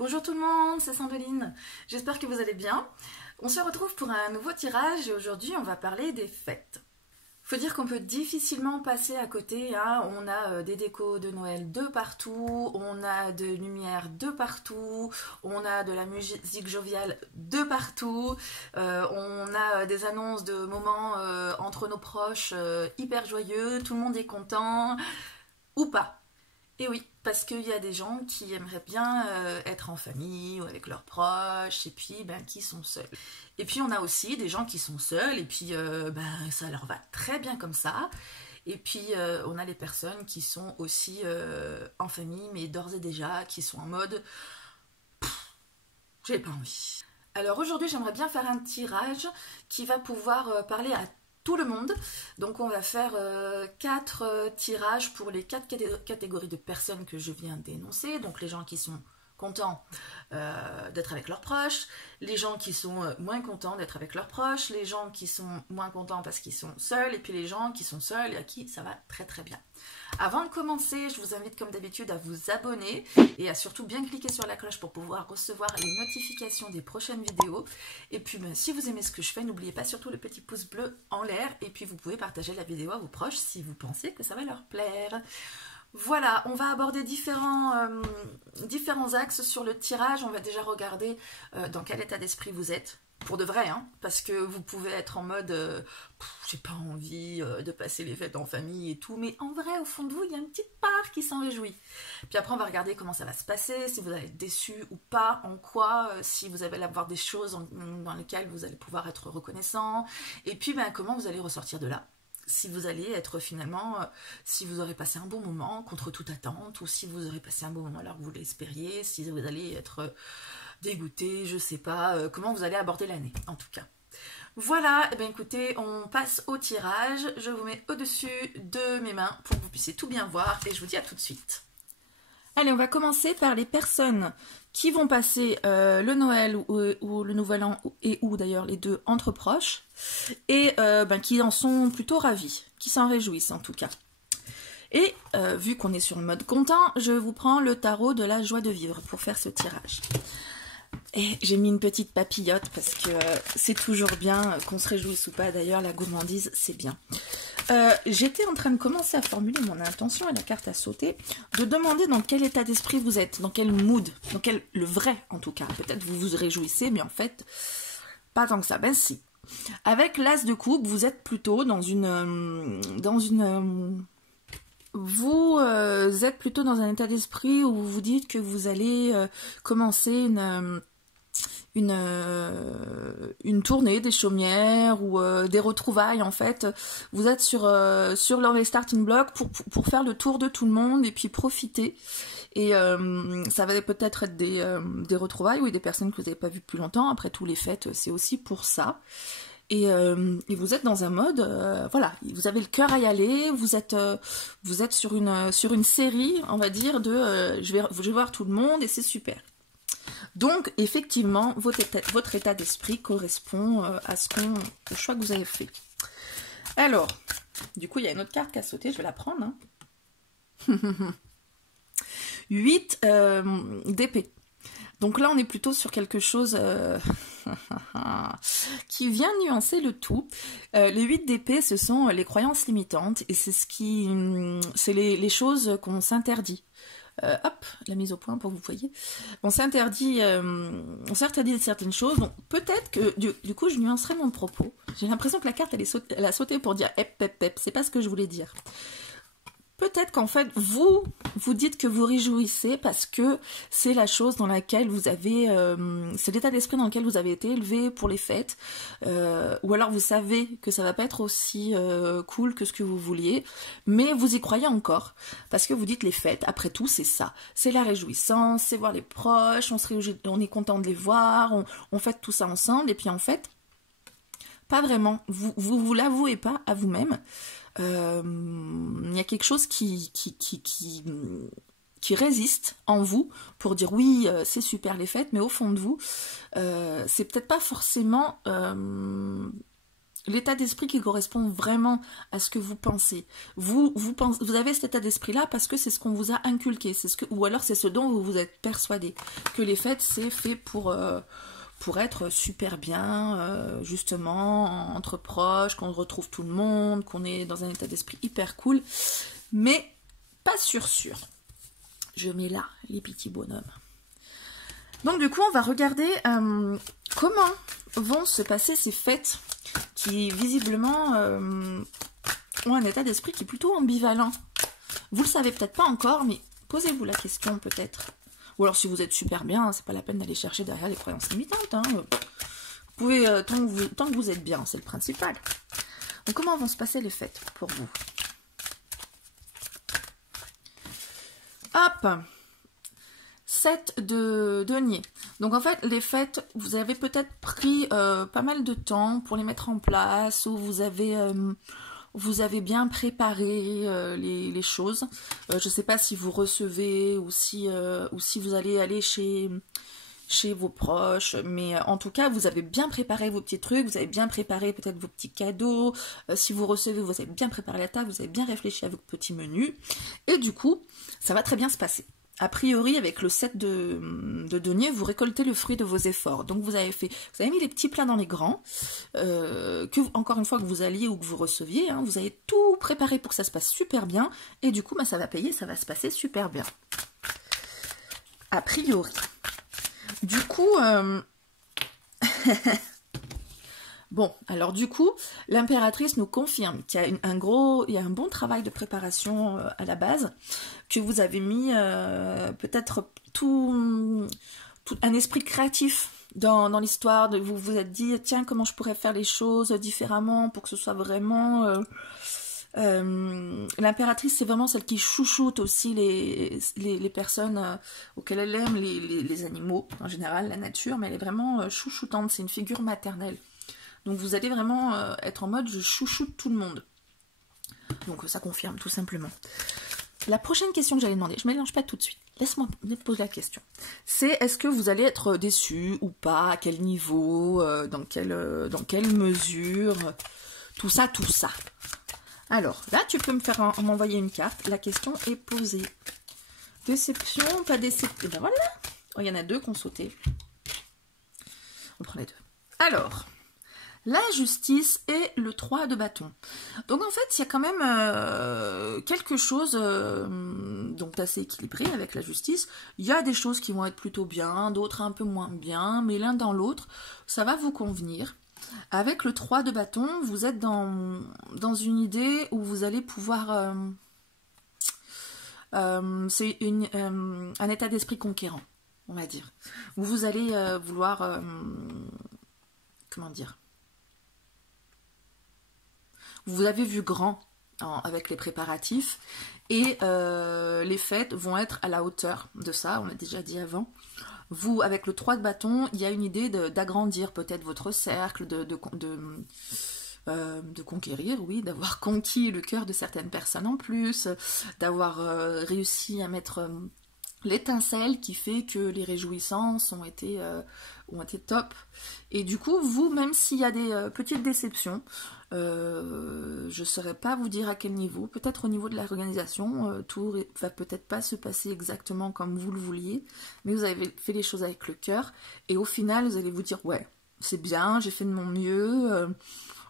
Bonjour tout le monde, c'est Sandeline. J'espère que vous allez bien. On se retrouve pour un nouveau tirage et aujourd'hui on va parler des fêtes. Faut dire qu'on peut difficilement passer à côté, hein. On a des décos de Noël de partout, on a de lumière de partout, on a de la musique joviale de partout, on a des annonces de moments entre nos proches hyper joyeux, tout le monde est content, ou pas. Et oui, parce qu'il y a des gens qui aimeraient bien être en famille ou avec leurs proches et puis qui sont seuls. Et puis on a aussi des gens qui sont seuls et puis ça leur va très bien comme ça. Et puis on a les personnes qui sont aussi en famille mais d'ores et déjà qui sont en mode j'ai pas envie. Alors aujourd'hui j'aimerais bien faire un tirage qui va pouvoir parler à tout le monde. Donc on va faire 4 tirages pour les 4 catégories de personnes que je viens d'énoncer. Donc les gens qui sont contents d'être avec leurs proches, les gens qui sont moins contents d'être avec leurs proches, les gens qui sont moins contents parce qu'ils sont seuls, et puis les gens qui sont seuls et à qui ça va très très bien. Avant de commencer, je vous invite comme d'habitude à vous abonner et à surtout bien cliquer sur la cloche pour pouvoir recevoir les notifications des prochaines vidéos. Et puis si vous aimez ce que je fais, n'oubliez pas surtout le petit pouce bleu en l'air et puis vous pouvez partager la vidéo à vos proches si vous pensez que ça va leur plaire. Voilà, on va aborder différents axes sur le tirage. On va déjà regarder dans quel état d'esprit vous êtes. Pour de vrai, hein, parce que vous pouvez être en mode j'ai pas envie de passer les fêtes en famille et tout, mais en vrai, au fond de vous, il y a une petite part qui s'en réjouit. Puis après, on va regarder comment ça va se passer, si vous allez être déçu ou pas, en quoi, si vous allez avoir des choses dans lesquelles vous allez pouvoir être reconnaissant, et puis comment vous allez ressortir de là. Si vous allez être finalement, si vous aurez passé un bon moment contre toute attente, ou si vous aurez passé un bon moment alors que vous l'espériez, si vous allez être dégoûté, je sais pas, comment vous allez aborder l'année, en tout cas. Voilà, et bien écoutez, on passe au tirage. Je vous mets au-dessus de mes mains pour que vous puissiez tout bien voir, et je vous dis à tout de suite. Allez, on va commencer par les personnes qui vont passer le Noël ou le Nouvel An, ou d'ailleurs les deux entre proches, et qui en sont plutôt ravis, qui s'en réjouissent en tout cas. Et vu qu'on est sur le mode content, je vous prends le tarot de la joie de vivre pour faire ce tirage. Et j'ai mis une petite papillote parce que c'est toujours bien qu'on se réjouisse ou pas. D'ailleurs, la gourmandise, c'est bien. J'étais en train de commencer à formuler mon intention et la carte a sauté, de demander dans quel état d'esprit vous êtes, dans quel mood, le vrai en tout cas. Peut-être vous vous réjouissez, mais en fait, pas tant que ça. Ben si. Avec l'as de coupe, vous êtes plutôt vous êtes plutôt dans un état d'esprit où vous vous dites que vous allez commencer une tournée des chaumières ou des retrouvailles en fait. Vous êtes sur leur starting block pour faire le tour de tout le monde et puis profiter. Et ça va peut-être être des retrouvailles ou des personnes que vous n'avez pas vues depuis longtemps. Après tout, les fêtes, c'est aussi pour ça. Et vous êtes dans un mode, voilà, vous avez le cœur à y aller, vous êtes sur une série, on va dire, de je vais voir tout le monde et c'est super. Donc, effectivement, votre état d'esprit correspond au choix que vous avez fait. Alors, du coup, il y a une autre carte qui a sauté, je vais la prendre. Hein. 8 d'épée. Donc là, on est plutôt sur quelque chose qui vient nuancer le tout. Les 8 d'épée, ce sont les croyances limitantes et c'est les choses qu'on s'interdit. Hop, la mise au point pour vous voyez. On s'interdit certaines choses. Donc peut-être que du coup, je nuancerai mon propos. J'ai l'impression que la carte, elle a sauté pour dire hep, c'est pas ce que je voulais dire. Peut-être qu'en fait, vous dites que vous réjouissez parce que c'est la chose dans laquelle vous avez... c'est l'état d'esprit dans lequel vous avez été élevé pour les fêtes. Ou alors vous savez que ça va pas être aussi cool que ce que vous vouliez. Mais vous y croyez encore. Parce que vous dites les fêtes, après tout, c'est ça. C'est la réjouissance, c'est voir les proches, on est content de les voir, on fête tout ça ensemble. Et puis en fait, pas vraiment. Vous l'avouez pas à vous-même. Il y a quelque chose qui résiste en vous pour dire oui, c'est super les fêtes, mais au fond de vous, c'est peut-être pas forcément l'état d'esprit qui correspond vraiment à ce que vous pensez. Vous avez cet état d'esprit-là parce que c'est ce qu'on vous a inculqué, ou alors c'est ce dont vous vous êtes persuadé, que les fêtes, c'est fait pour être super bien, justement, entre proches, qu'on retrouve tout le monde, qu'on est dans un état d'esprit hyper cool, mais pas sûr. Je mets là les petits bonhommes. Donc du coup, on va regarder comment vont se passer ces fêtes qui visiblement ont un état d'esprit qui est plutôt ambivalent. Vous le savez peut-être pas encore, mais posez-vous la question peut-être. Ou alors si vous êtes super bien, c'est pas la peine d'aller chercher derrière les croyances limitantes. Hein. Vous pouvez, tant que vous êtes bien, c'est le principal. Donc comment vont se passer les fêtes pour vous? Hop, 7 de denier. Donc en fait, les fêtes, vous avez peut-être pris pas mal de temps pour les mettre en place, ou vous avez bien préparé les choses. Je ne sais pas si vous recevez ou si vous allez aller chez vos proches, mais en tout cas, vous avez bien préparé vos petits trucs, vous avez bien préparé peut-être vos petits cadeaux. Si vous recevez, vous avez bien préparé la table, vous avez bien réfléchi à vos petits menus. Et du coup, ça va très bien se passer. A priori, avec le 7 de denier, vous récoltez le fruit de vos efforts. Donc, vous avez mis les petits plats dans les grands, encore une fois, que vous alliez ou que vous receviez, hein, vous avez tout préparé pour que ça se passe super bien, et du coup, ça va payer, ça va se passer super bien. A priori. Du coup, bon, alors du coup, l'impératrice nous confirme qu'il y a un bon travail de préparation à la base, que vous avez mis peut-être tout un esprit créatif dans l'histoire, vous vous êtes dit, tiens, comment je pourrais faire les choses différemment pour que ce soit vraiment... l'impératrice, c'est vraiment celle qui chouchoute aussi les personnes auxquelles elle aime, les animaux, en général, la nature, mais elle est vraiment chouchoutante, c'est une figure maternelle. Donc vous allez vraiment être en mode je chouchoute tout le monde. Donc ça confirme tout simplement. La prochaine question que j'allais demander, je ne mélange pas tout de suite, laisse-moi me poser la question. C'est est-ce que vous allez être déçu ou pas, à quel niveau, dans quelle mesure, tout ça. Alors là tu peux m'envoyer une carte, la question est posée. Déception, pas déception, et ben voilà, oh, il y en a deux qui ont sauté. On prend les deux. Alors... la justice et le 3 de bâton. Donc en fait, il y a quand même quelque chose d'assez équilibré avec la justice. Il y a des choses qui vont être plutôt bien, d'autres un peu moins bien, mais l'un dans l'autre, ça va vous convenir. Avec le 3 de bâton, vous êtes dans une idée où vous allez pouvoir... c'est un état d'esprit conquérant, on va dire. Où vous allez vouloir... comment dire ? Vous avez vu grand avec les préparatifs et les fêtes vont être à la hauteur de ça, on l'a déjà dit avant. Vous, avec le 3 de bâton, il y a une idée d'agrandir peut-être votre cercle, de conquérir, oui, d'avoir conquis le cœur de certaines personnes en plus, d'avoir réussi à mettre l'étincelle qui fait que les réjouissances ont été top. Et du coup, vous, même s'il y a des petites déceptions, je ne saurais pas vous dire à quel niveau, peut-être au niveau de l'organisation, tout va peut-être pas se passer exactement comme vous le vouliez, mais vous avez fait les choses avec le cœur, et au final, vous allez vous dire, ouais, c'est bien, j'ai fait de mon mieux,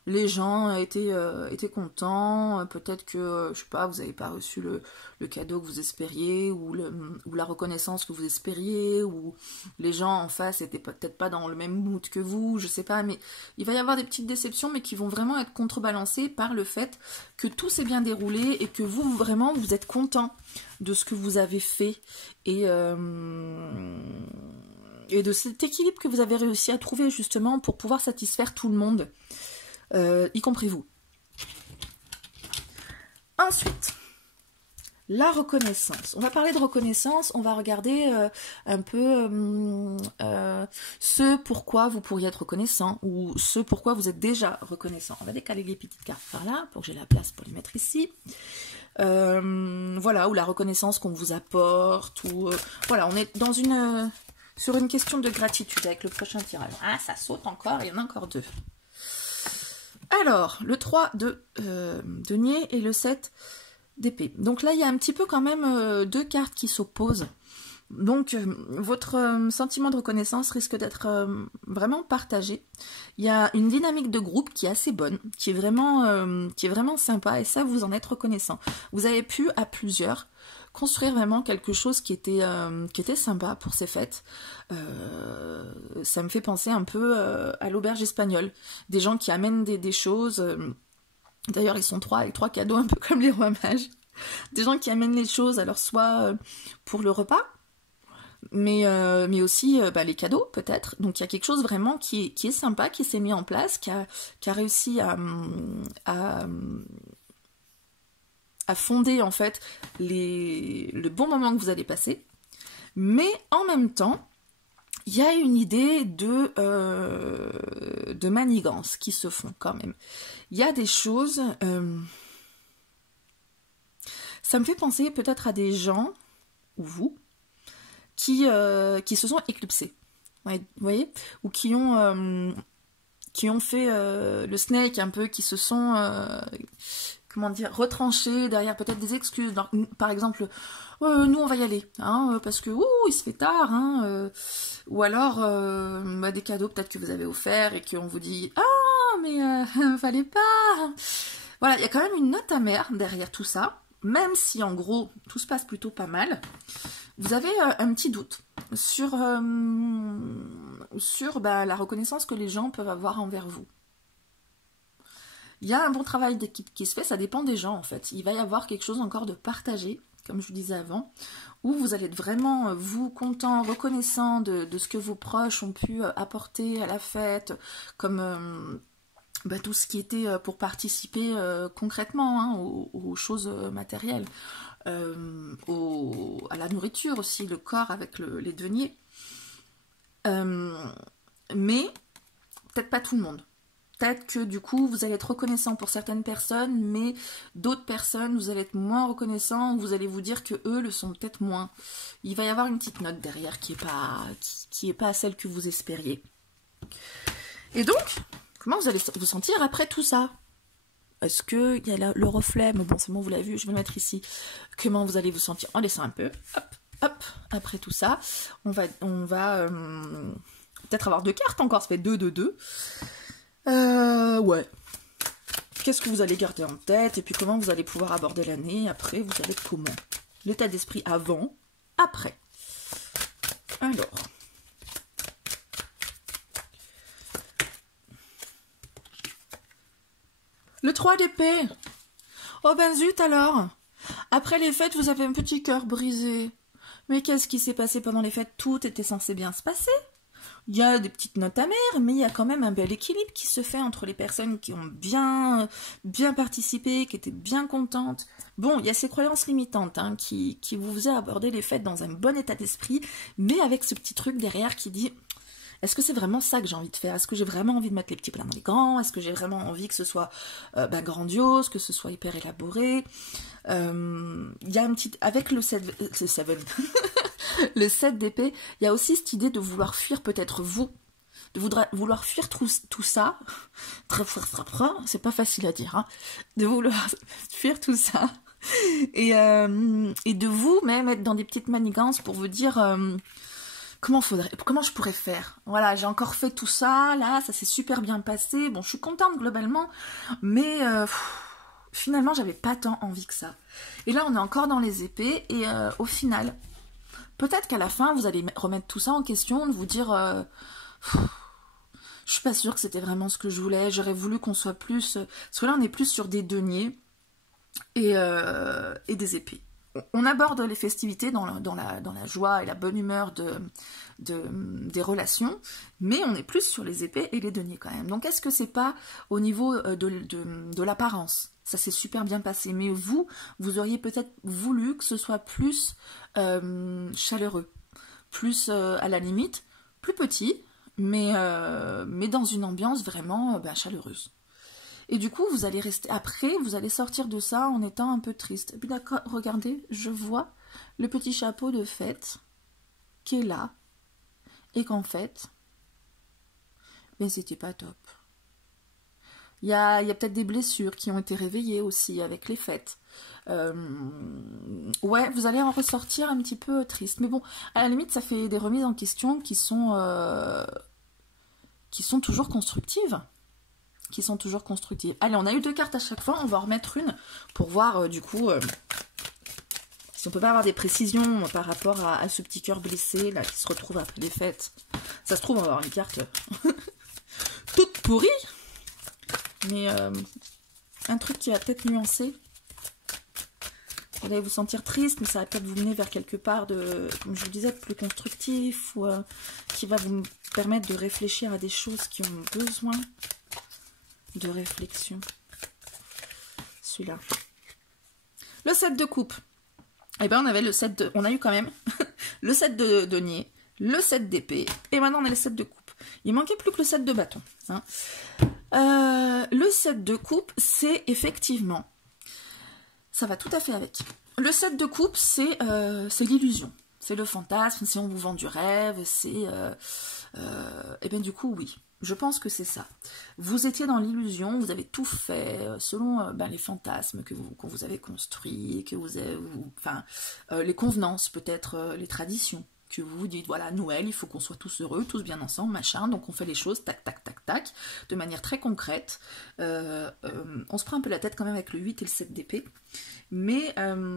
les gens étaient contents, peut-être que, je sais pas, vous n'avez pas reçu le cadeau que vous espériez, ou la reconnaissance que vous espériez, ou les gens en face étaient peut-être pas dans le même mood que vous, je sais pas, mais il va y avoir des petites déceptions, mais qui vont vraiment être contrebalancées par le fait que tout s'est bien déroulé, et que vous, vraiment, vous êtes content de ce que vous avez fait, et de cet équilibre que vous avez réussi à trouver, justement, pour pouvoir satisfaire tout le monde. Y compris vous. Ensuite, la reconnaissance. On va parler de reconnaissance, on va regarder un peu ce pourquoi vous pourriez être reconnaissant, ou ce pourquoi vous êtes déjà reconnaissant. On va décaler les petites cartes par là, pour que j'ai la place pour les mettre ici. Voilà, ou la reconnaissance qu'on vous apporte, ou voilà, on est dans sur une question de gratitude avec le prochain tirage. Ah, ça saute encore, il y en a encore deux. Alors, le 3 de denier et le 7 d'épée. Donc là, il y a un petit peu quand même deux cartes qui s'opposent. Donc, votre sentiment de reconnaissance risque d'être vraiment partagé. Il y a une dynamique de groupe qui est assez bonne, qui est vraiment sympa, et ça, vous en êtes reconnaissant. Vous avez pu, à plusieurs, construire vraiment quelque chose qui était sympa pour ces fêtes. Ça me fait penser un peu à l'auberge espagnole. Des gens qui amènent des choses. D'ailleurs, ils sont trois, avec 3 cadeaux, un peu comme les rois mages. Des gens qui amènent les choses, alors soit pour le repas, mais aussi les cadeaux peut-être. Donc il y a quelque chose vraiment qui est sympa, qui s'est mis en place, qui a réussi à fonder en fait le bon moment que vous allez passer. Mais en même temps, il y a une idée de manigance qui se font quand même. Il y a des choses... ça me fait penser peut-être à des gens, ou vous, qui se sont éclipsés, ouais, vous voyez, ou qui ont fait le snake un peu, qui se sont, comment dire, retranchés derrière peut-être des excuses. Donc, par exemple, nous on va y aller, hein, parce que il se fait tard, hein, ou alors des cadeaux peut-être que vous avez offerts et qu'on vous dit ah mais fallait pas. Voilà, il y a quand même une note amère derrière tout ça, même si en gros tout se passe plutôt pas mal. Vous avez un petit doute sur la reconnaissance que les gens peuvent avoir envers vous. Il y a un bon travail d'équipe qui se fait, ça dépend des gens en fait. Il va y avoir quelque chose encore de partagé, comme je vous disais avant, où vous allez être vraiment, vous, content, reconnaissant de ce que vos proches ont pu apporter à la fête, comme tout ce qui était pour participer concrètement, hein, aux choses matérielles. À la nourriture aussi, le corps avec les deniers. Mais peut-être pas tout le monde. Peut-être que du coup, vous allez être reconnaissant pour certaines personnes, mais d'autres personnes, vous allez être moins reconnaissant, vous allez vous dire que eux le sont peut-être moins. Il va y avoir une petite note derrière qui est pas celle que vous espériez. Et donc, comment vous allez vous sentir après tout ça ? Est-ce qu'il y a le reflet? Mais bon, c'est bon, vous l'avez vu, je vais le mettre ici. Comment vous allez vous sentir? En laissant un peu. Hop, hop. Après tout ça, on va peut-être avoir 2 cartes encore. Ça fait 2, 2, 2. Ouais. Qu'est-ce que vous allez garder en tête? Et puis comment vous allez pouvoir aborder l'année? Après, vous allez comment? L'état d'esprit avant, après. Alors... Le 3 d'épée. Oh ben zut alors. Après les fêtes, vous avez un petit cœur brisé. Mais qu'est-ce qui s'est passé pendant les fêtes? Tout était censé bien se passer. Il y a des petites notes amères, mais il y a quand même un bel équilibre qui se fait entre les personnes qui ont bien participé, qui étaient bien contentes. Bon, il y a ces croyances limitantes hein, qui vous faisaient aborder les fêtes dans un bon état d'esprit, mais avec ce petit truc derrière qui dit... Est-ce que c'est vraiment ça que j'ai envie de faire? Est-ce que j'ai vraiment envie de mettre les petits plats dans les grands? Est-ce que j'ai vraiment envie que ce soit grandiose, que ce soit hyper élaboré? Il y a un petit... Avec le 7... le 7 d'épée, il y a aussi cette idée de vouloir fuir peut-être vous. De vouloir fuir tout ça. C'est pas facile à dire. Hein, de vouloir fuir tout ça. Et de vous-même être dans des petites manigances pour vous dire... comment je pourrais faire? Voilà, j'ai encore fait tout ça, là, ça s'est super bien passé. Bon, je suis contente globalement, mais finalement, j'avais pas tant envie que ça. Et là, on est encore dans les épées, et au final, peut-être qu'à la fin, vous allez remettre tout ça en question, de vous dire, je suis pas sûre que c'était vraiment ce que je voulais, j'aurais voulu qu'on soit plus... Parce que là, on est plus sur des deniers et des épées. On aborde les festivités dans la joie et la bonne humeur des relations, mais on est plus sur les épées et les deniers quand même. Donc est-ce que c'est pas au niveau de l'apparence? Ça s'est super bien passé, mais vous auriez peut-être voulu que ce soit plus chaleureux, plus à la limite, plus petit, mais dans une ambiance vraiment chaleureuse. Et du coup, vous allez rester... Après, vous allez sortir de ça en étant un peu triste. Et puis d'accord, regardez, je vois le petit chapeau de fête qui est là. Et qu'en fait, mais c'était pas top. Il y a peut-être des blessures qui ont été réveillées aussi avec les fêtes. Ouais, vous allez en ressortir un petit peu triste. Mais bon, à la limite, ça fait des remises en question qui sont toujours constructives. Allez, on a eu 2 cartes à chaque fois. On va en remettre une pour voir, du coup, si on peut pas avoir des précisions par rapport à ce petit cœur blessé, là, qui se retrouve après les fêtes. Ça se trouve, on va avoir une carte toute pourrie. Mais un truc qui va peut-être nuancer. Vous allez vous sentir triste, mais ça va peut-être vous mener vers quelque part de, comme je vous disais, de plus constructif, ou qui va vous permettre de réfléchir à des choses qui ont besoin de réflexion. Celui-là. Le 7 de coupe. Eh bien, on avait le 7 de... On a eu quand même le 7 de denier, le 7 d'épée, et maintenant on a le 7 de coupe. Il manquait plus que le 7 de bâton. Hein. Le 7 de coupe, c'est effectivement... Ça va tout à fait avec. Le 7 de coupe, c'est l'illusion. C'est le fantasme, si on vous vend du rêve, c'est... et bien du coup, oui. Je pense que c'est ça. Vous étiez dans l'illusion, vous avez tout fait selon les fantasmes que vous avez construits, que vous avez... Enfin, les convenances, peut-être, les traditions. Que vous vous dites, voilà, Noël, il faut qu'on soit tous heureux, tous bien ensemble, machin, donc on fait les choses, tac, tac, tac, tac, de manière très concrète. On se prend un peu la tête quand même avec le 8 et le 7 d'épée, mais je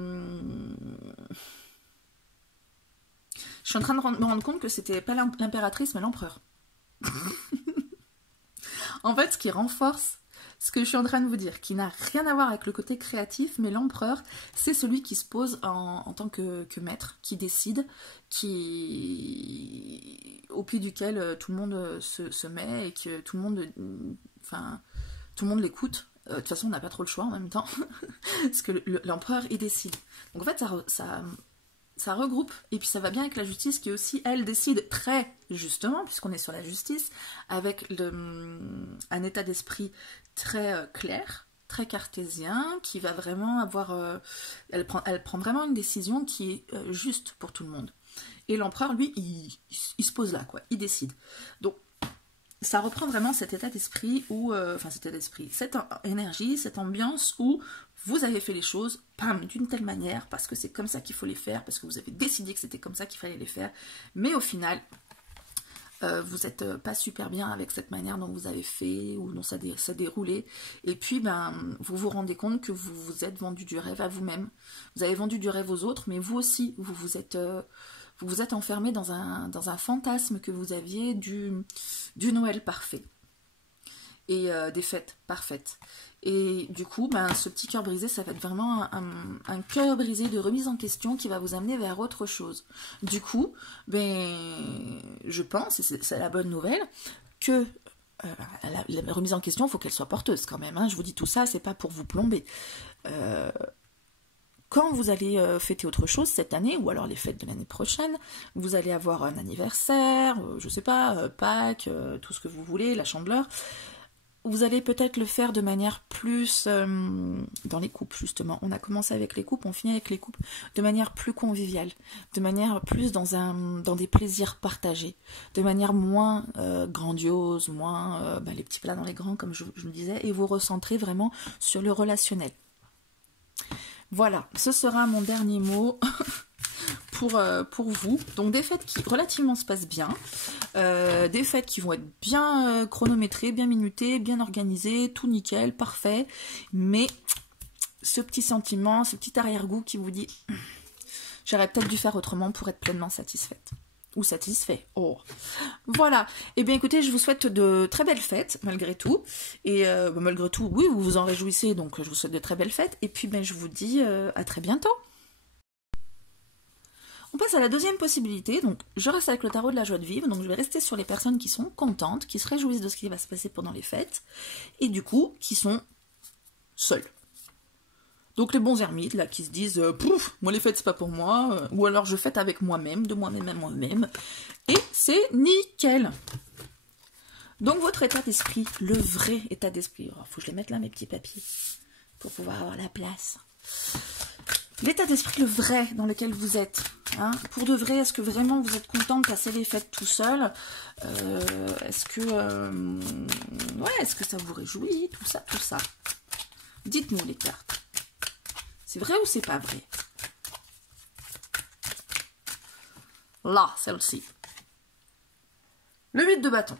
suis en train de me rendre compte que c'était pas l'impératrice, mais l'empereur. En fait, ce qui renforce ce que je suis en train de vous dire, qui n'a rien à voir avec le côté créatif, mais l'empereur, c'est celui qui se pose en tant que maître, qui décide, au pied duquel tout le monde se met et que tout le monde, tout le monde l'écoute. De toute façon, on n'a pas trop le choix en même temps, parce que l'empereur, il décide. Donc en fait, ça regroupe, et puis ça va bien avec la justice qui aussi, elle, décide très justement, puisqu'on est sur la justice, avec un état d'esprit très clair, très cartésien, qui va vraiment avoir... elle prend vraiment une décision qui est juste pour tout le monde. Et l'empereur, lui, il se pose là, quoi, il décide. Donc, ça reprend vraiment cet état d'esprit où... cette énergie, cette ambiance où... Vous avez fait les choses, d'une telle manière, parce que c'est comme ça qu'il faut les faire, parce que vous avez décidé que c'était comme ça qu'il fallait les faire, mais au final, vous n'êtes pas super bien avec cette manière dont vous avez fait, ou dont ça déroulé, et puis vous vous rendez compte que vous vous êtes vendu du rêve à vous-même. Vous avez vendu du rêve aux autres, mais vous aussi, vous vous êtes enfermé dans un fantasme que vous aviez du Noël parfait, et des fêtes parfaites. Et du coup, ce petit cœur brisé, ça va être vraiment un cœur brisé de remise en question qui va vous amener vers autre chose. Du coup, je pense, et c'est la bonne nouvelle, que la remise en question, il faut qu'elle soit porteuse quand même. Hein. Je vous dis tout ça, c'est pas pour vous plomber. Quand vous allez fêter autre chose cette année, ou alors les fêtes de l'année prochaine, vous allez avoir un anniversaire, je sais pas, Pâques, tout ce que vous voulez, la Chandeleur. Vous allez peut-être le faire de manière plus dans les couples, justement. On a commencé avec les couples, on finit avec les couples de manière plus conviviale, de manière plus dans des plaisirs partagés, de manière moins grandiose, moins les petits plats dans les grands, comme je le disais, et vous recentrez vraiment sur le relationnel. Voilà, ce sera mon dernier mot pour vous. Donc des fêtes qui relativement se passent bien, des fêtes qui vont être bien chronométrées, bien minutées, bien organisées, tout nickel, parfait, mais ce petit sentiment, ce petit arrière-goût qui vous dit « j'aurais peut-être dû faire autrement pour être pleinement satisfaite ». Ou satisfait. Oh. Voilà. Eh bien écoutez, je vous souhaite de très belles fêtes, malgré tout. Et malgré tout, oui, vous vous en réjouissez, donc je vous souhaite de très belles fêtes. Et puis je vous dis à très bientôt. On passe à la deuxième possibilité. Donc je reste avec le tarot de la joie de vivre. Donc je vais rester sur les personnes qui sont contentes, qui se réjouissent de ce qui va se passer pendant les fêtes. Et du coup, qui sont seules. Donc les bons ermites, là, qui se disent « Pouf, moi les fêtes, c'est pas pour moi. » Ou alors je fête avec moi-même, de moi-même à moi-même. Et c'est nickel. Donc votre état d'esprit, le vrai état d'esprit. Il faut que je les mette là, mes petits papiers, pour pouvoir avoir la place. L'état d'esprit, le vrai dans lequel vous êtes. Hein. Pour de vrai, est-ce que vraiment vous êtes content de passer les fêtes tout seul? Est-ce que est-ce que ça vous réjouit? Tout ça, tout ça. Dites-nous les cartes. C'est vrai ou c'est pas vrai? Là, celle-ci. Le 8 de bâton.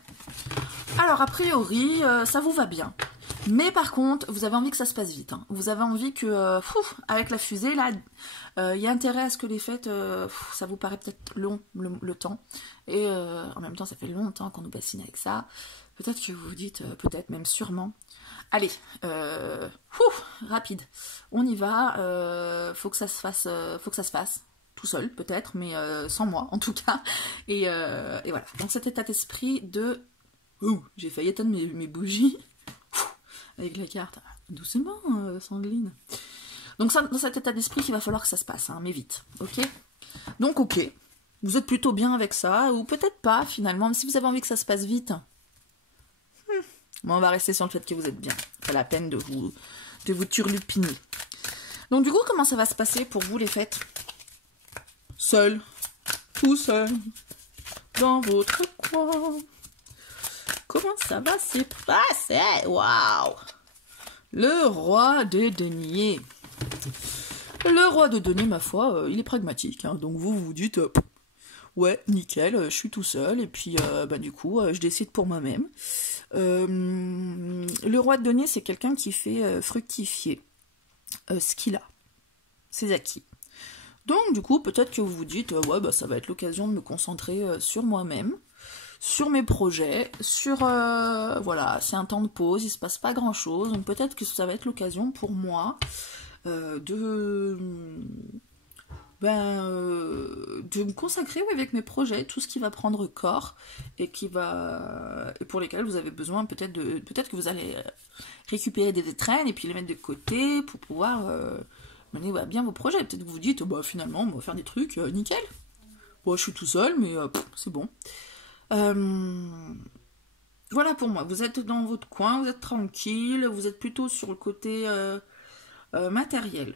Alors, a priori, ça vous va bien. Mais par contre, vous avez envie que ça se passe vite. Hein. Vous avez envie que, avec la fusée, là, il y a intérêt à ce que les fêtes, ça vous paraît peut-être long, le temps. Et en même temps, ça fait longtemps qu'on nous bassine avec ça. Peut-être que vous vous dites, peut-être même sûrement. Allez, rapide. On y va. Faut que ça se fasse. Tout seul, peut-être, mais sans moi, en tout cas. Et voilà. Dans cet état d'esprit de... j'ai failli éteindre mes bougies. Avec la carte. Doucement, Sandrine. Donc ça, dans cet état d'esprit qu'il va falloir que ça se passe, hein, mais vite. Ok? Donc ok. Vous êtes plutôt bien avec ça, ou peut-être pas, finalement. Mais si vous avez envie que ça se passe vite, bon, on va rester sur le fait que vous êtes bien. Pas la peine de vous turlupiner. Donc du coup, comment ça va se passer pour vous, les fêtes? Seul. Tout seul. Dans votre coin. Comment ça va se passer? Waouh! Le roi des deniers. Le roi de deniers, ma foi, il est pragmatique. Hein, donc vous vous dites, ouais, nickel, je suis tout seul. Et puis, du coup, je décide pour moi-même. Le roi de deniers, c'est quelqu'un qui fait fructifier ce qu'il a. Ses acquis. Donc, du coup, peut-être que vous vous dites, ouais, ça va être l'occasion de me concentrer sur moi-même. Sur mes projets, sur... voilà, c'est un temps de pause, il se passe pas grand-chose, donc peut-être que ça va être l'occasion pour moi de me consacrer avec mes projets, tout ce qui va prendre corps et pour lesquels vous avez besoin peut-être que vous allez récupérer des étrennes et puis les mettre de côté pour pouvoir mener bien vos projets. Peut-être que vous vous dites, finalement, on va faire des trucs, nickel. Bon, je suis tout seul, mais c'est bon. Voilà pour moi, vous êtes dans votre coin, vous êtes tranquille, vous êtes plutôt sur le côté matériel.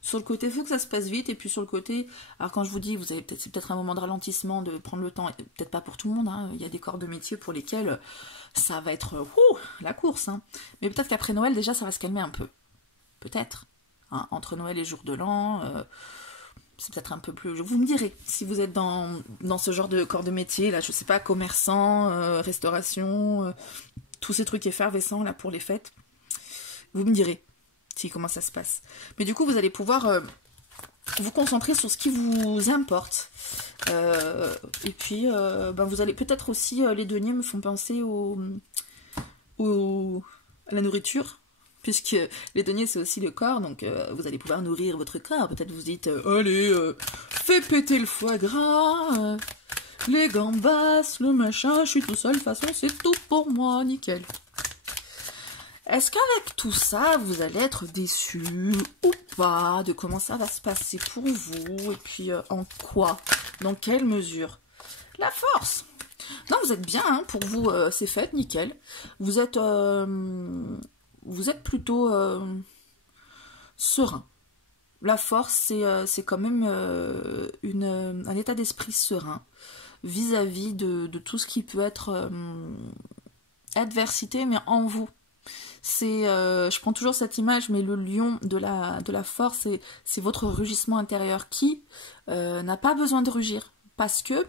Sur le côté, il faut que ça se passe vite, et puis sur le côté, alors quand je vous dis, c'est peut-être un moment de ralentissement, de prendre le temps, peut-être pas pour tout le monde, hein, il y a des corps de métier pour lesquels ça va être la course, hein. Mais peut-être qu'après Noël, déjà, ça va se calmer un peu. Peut-être. Hein, entre Noël et jour de l'an... c'est peut-être un peu plus... Vous me direz, si vous êtes dans ce genre de corps de métier, là, je sais pas, commerçant, restauration, tous ces trucs effervescents, là, pour les fêtes. Vous me direz, comment ça se passe. Mais du coup, vous allez pouvoir vous concentrer sur ce qui vous importe. Et puis, vous allez peut-être aussi... les deniers me font penser à la nourriture. Puisque les deniers, c'est aussi le corps, donc vous allez pouvoir nourrir votre corps. Peut-être vous dites, allez, fais péter le foie gras, les gambas, le machin, je suis tout seul, de toute façon, c'est tout pour moi, nickel. Est-ce qu'avec tout ça, vous allez être déçu ou pas de comment ça va se passer pour vous? Et puis, en quoi? Dans quelle mesure? La force! Non, vous êtes bien, hein, pour vous, c'est fait, nickel. Vous êtes plutôt serein. La force, c'est quand même un état d'esprit serein vis-à-vis de tout ce qui peut être adversité, mais en vous. Je prends toujours cette image, mais le lion de la force, c'est votre rugissement intérieur qui n'a pas besoin de rugir. Parce que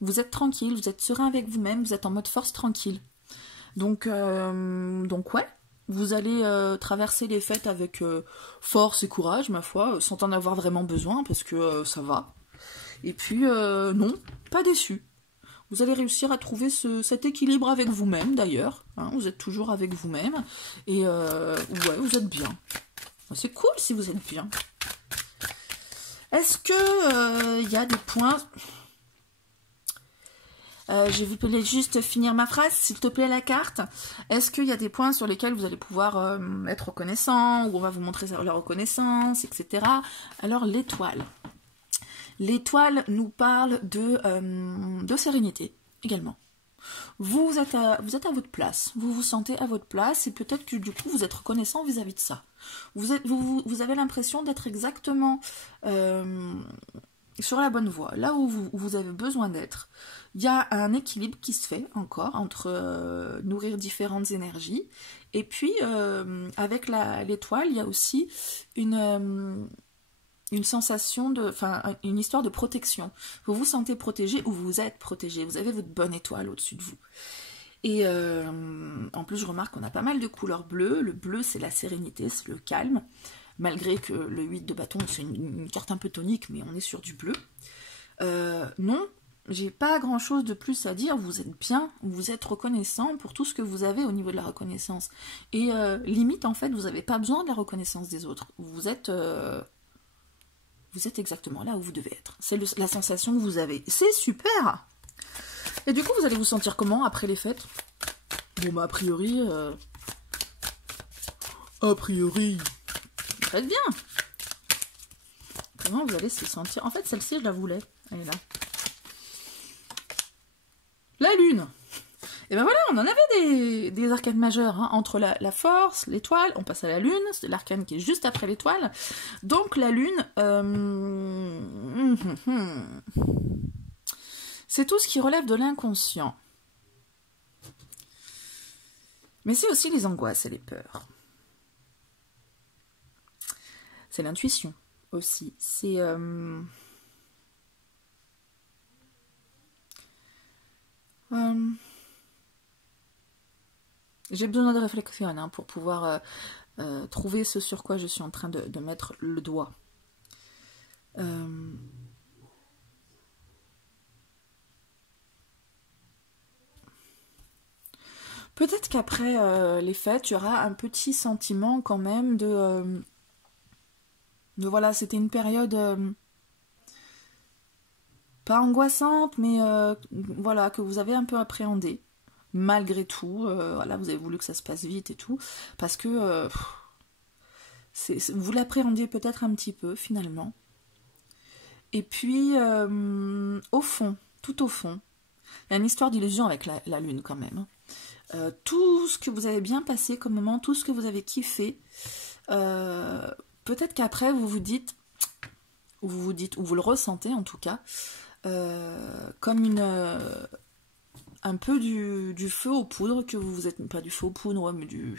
vous êtes tranquille, vous êtes serein avec vous-même, vous êtes en mode force tranquille. Donc ouais. Vous allez traverser les fêtes avec force et courage, ma foi, sans en avoir vraiment besoin, parce que ça va. Et puis, non, pas déçu. Vous allez réussir à trouver cet équilibre avec vous-même, d'ailleurs. Hein, vous êtes toujours avec vous-même. Et, ouais, vous êtes bien. C'est cool si vous êtes bien. Est-ce que y a des points... je vais juste finir ma phrase, s'il te plaît, la carte. Est-ce qu'il y a des points sur lesquels vous allez pouvoir être reconnaissant, ou on va vous montrer la reconnaissance, etc. Alors, l'étoile. L'étoile nous parle de sérénité, également. Vous êtes à votre place, vous vous sentez à votre place, et peut-être que du coup vous êtes reconnaissant vis-à-vis de ça. Vous avez l'impression d'être exactement sur la bonne voie, là où vous avez besoin d'être. Il y a un équilibre qui se fait encore entre nourrir différentes énergies, et puis avec l'étoile, il y a aussi une sensation une histoire de protection. Vous vous sentez protégé ou vous êtes protégé, vous avez votre bonne étoile au-dessus de vous. Et en plus, je remarque qu'on a pas mal de couleurs bleues. Le bleu, c'est la sérénité, c'est le calme. Malgré que le 8 de bâton, c'est une carte un peu tonique, mais on est sur du bleu. Non, j'ai pas grand-chose de plus à dire. Vous êtes bien, vous êtes reconnaissant pour tout ce que vous avez au niveau de la reconnaissance. Et limite, en fait, vous n'avez pas besoin de la reconnaissance des autres. Vous êtes exactement là où vous devez être. C'est la sensation que vous avez. C'est super! Et du coup, vous allez vous sentir comment après les fêtes? Bon, bah, a priori... Très bien! Comment vous allez se sentir? En fait, celle-ci, je la voulais. Elle est là. La lune! Et ben voilà, on en avait des arcanes majeures, hein, entre la force, l'étoile, on passe à la lune, c'est l'arcane qui est juste après l'étoile. Donc la lune, c'est tout ce qui relève de l'inconscient. Mais c'est aussi les angoisses et les peurs. C'est l'intuition aussi. C'est... J'ai besoin de réflexion, hein, pour pouvoir trouver ce sur quoi je suis en train de mettre le doigt. Peut-être qu'après les fêtes, il y aura un petit sentiment quand même de voilà, c'était une période pas angoissante, mais voilà, que vous avez un peu appréhendée. Malgré tout, voilà, vous avez voulu que ça se passe vite et tout, parce que vous l'appréhendiez peut-être un petit peu, finalement. Et puis, au fond, tout au fond, il y a une histoire d'illusion avec la lune, quand même. Tout ce que vous avez bien passé comme moment, tout ce que vous avez kiffé, peut-être qu'après, vous vous dites, ou vous le ressentez en tout cas, comme un peu du feu aux poudres, que vous êtes, pas du feu aux poudres, ouais, mais du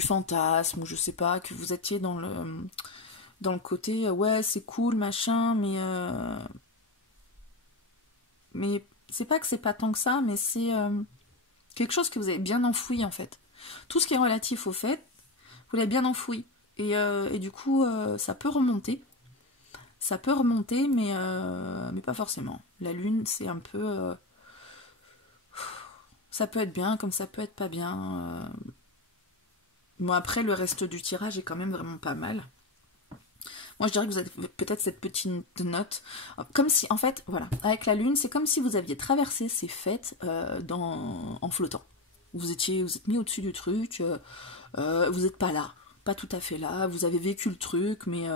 fantasme, ou je sais pas, que vous étiez dans le côté, ouais, c'est cool, machin, mais c'est pas que c'est pas tant que ça, mais c'est quelque chose que vous avez bien enfoui, en fait. Tout ce qui est relatif au fait, vous l'avez bien enfoui. Et du coup, ça peut remonter. Ça peut remonter, mais pas forcément. La lune, c'est un peu... ça peut être bien, comme ça peut être pas bien. Bon, après, le reste du tirage est quand même vraiment pas mal. Moi, je dirais que vous avez peut-être cette petite note. Comme si, en fait, voilà, avec la lune, c'est comme si vous aviez traversé ces fêtes en flottant. Vous êtes mis au-dessus du truc, vous n'êtes pas là, pas tout à fait là, vous avez vécu le truc, mais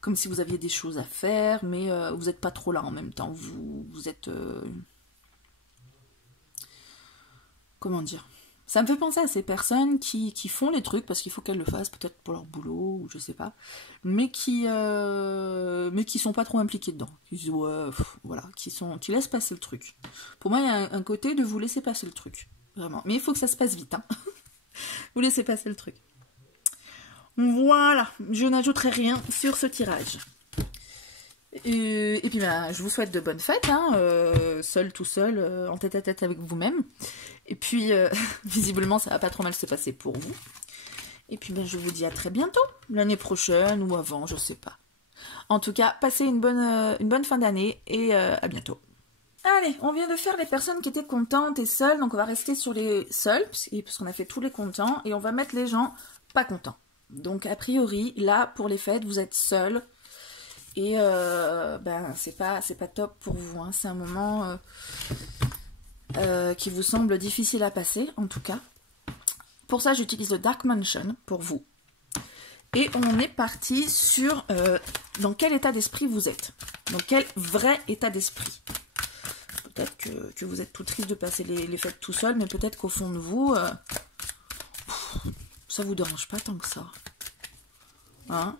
comme si vous aviez des choses à faire, mais vous n'êtes pas trop là en même temps. Vous êtes... comment dire? Ça me fait penser à ces personnes qui font les trucs parce qu'il faut qu'elles le fassent, peut-être pour leur boulot, ou je sais pas, mais qui sont pas trop impliqués dedans. Qui disent, ouais, voilà, qui laissent passer le truc. Pour moi, il y a un côté de vous laisser passer le truc. Vraiment. Mais il faut que ça se passe vite, hein. Vous laissez passer le truc. Voilà, je n'ajouterai rien sur ce tirage. Et puis ben, je vous souhaite de bonnes fêtes, hein, seul, tout seul, en tête à tête avec vous-même. Et puis, visiblement, ça va pas trop mal se passer pour vous. Et puis ben, je vous dis à très bientôt, l'année prochaine ou avant, je sais pas. En tout cas, passez une bonne fin d'année et à bientôt. Allez, on vient de faire les personnes qui étaient contentes et seules, donc on va rester sur les seuls, parce qu'on a fait tous les contents, et on va mettre les gens pas contents. Donc a priori, là, pour les fêtes, vous êtes seuls, et ben c'est pas top pour vous, hein. C'est un moment qui vous semble difficile à passer, en tout cas. Pour ça, j'utilise le Dark Mansion pour vous. Et on est parti sur dans quel état d'esprit vous êtes. Dans quel vrai état d'esprit. peut-être que vous êtes tout triste de passer les fêtes tout seul, mais peut-être qu'au fond de vous, ça vous dérange pas tant que ça. Hein?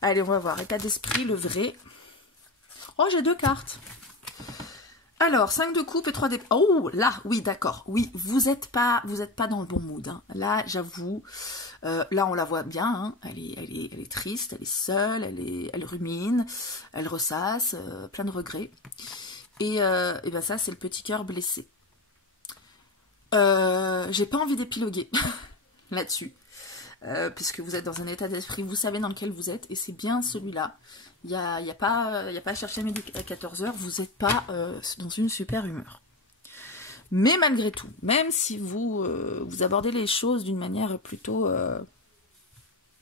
Allez, on va voir. État d'esprit, le vrai. Oh, j'ai 2 cartes. Alors, 5 de coupe et 3 d'épée. Oh, là, oui, d'accord. Oui, vous êtes pas dans le bon mood. Hein. Là, j'avoue, là, on la voit bien. Hein. Elle est triste, elle est seule, elle rumine, elle ressasse, plein de regrets. Et ben ça, c'est le petit cœur blessé. J'ai pas envie d'épiloguer là-dessus. Puisque vous êtes dans un état d'esprit, vous savez dans lequel vous êtes, et c'est bien celui-là. Il n'y a pas à chercher midi à 14 h, vous n'êtes pas dans une super humeur. Mais malgré tout, même si vous abordez les choses d'une manière plutôt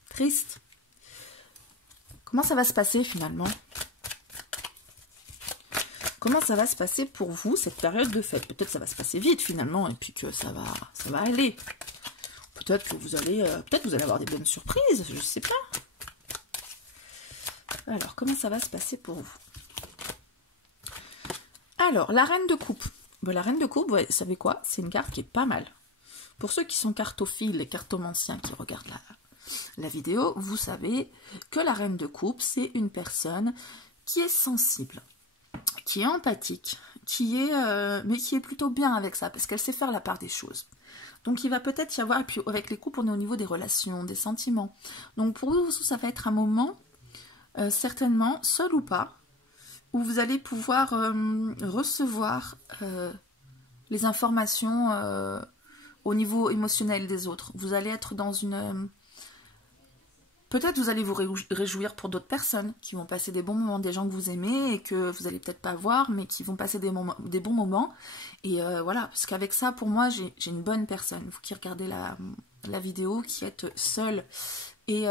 triste, comment ça va se passer finalement? Comment ça va se passer pour vous, cette période de fête? Peut-être ça va se passer vite finalement, et puis que ça va aller. Peut-être que vous allez avoir des bonnes surprises, je sais pas. Alors, comment ça va se passer pour vous? Alors, la reine de coupe. Ben, la reine de coupe, ouais, vous savez quoi? C'est une carte qui est pas mal. Pour ceux qui sont cartophiles et cartomanciens qui regardent la vidéo, vous savez que la reine de coupe, c'est une personne qui est sensible, qui est empathique, mais qui est plutôt bien avec ça, parce qu'elle sait faire la part des choses. Donc il va peut-être y avoir, et puis avec les couples, on est au niveau des relations, des sentiments. Donc pour vous, ça va être un moment, certainement, seul ou pas, où vous allez pouvoir recevoir les informations au niveau émotionnel des autres. Vous allez être dans une... Peut-être vous allez vous réjouir pour d'autres personnes qui vont passer des bons moments, des gens que vous aimez et que vous allez peut-être pas voir, mais qui vont passer des bons moments. Et voilà, parce qu'avec ça, pour moi, j'ai une bonne personne. Vous qui regardez la vidéo, qui êtes seul et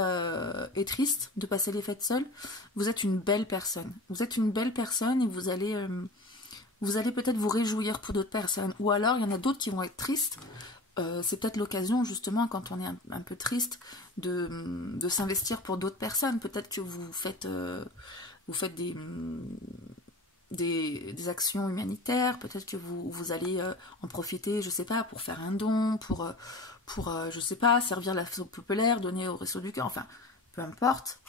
triste de passer les fêtes seul, vous êtes une belle personne. Vous êtes une belle personne et vous allez peut-être vous réjouir pour d'autres personnes. Ou alors, il y en a d'autres qui vont être tristes. C'est peut-être l'occasion, justement, quand on est un peu triste, de s'investir pour d'autres personnes. Peut-être que vous faites des actions humanitaires, peut-être que vous allez en profiter, je sais pas, pour faire un don, pour je sais pas, servir la soupe populaire, donner au Resto du Cœur, enfin, peu importe.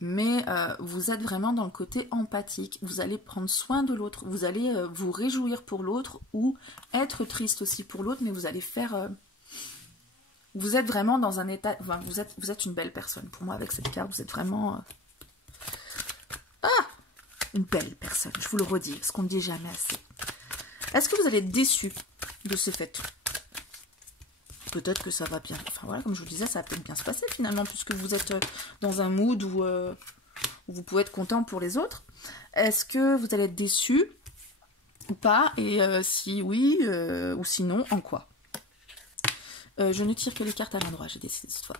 Mais vous êtes vraiment dans le côté empathique, vous allez prendre soin de l'autre, vous allez vous réjouir pour l'autre ou être triste aussi pour l'autre, mais vous allez faire... vous êtes vraiment dans un état... Enfin, vous êtes une belle personne. Pour moi, avec cette carte, vous êtes vraiment... une belle personne, je vous le redis, ce qu'on ne dit jamais assez. Est-ce que vous allez être déçu de ce fait? Peut-être que ça va bien... Enfin voilà, comme je vous le disais, ça va peut-être bien se passer finalement, puisque vous êtes dans un mood où vous pouvez être content pour les autres. Est-ce que vous allez être déçu ou pas? Et si oui, ou sinon, en quoi? Je ne tire que les cartes à l'endroit, j'ai décidé cette fois.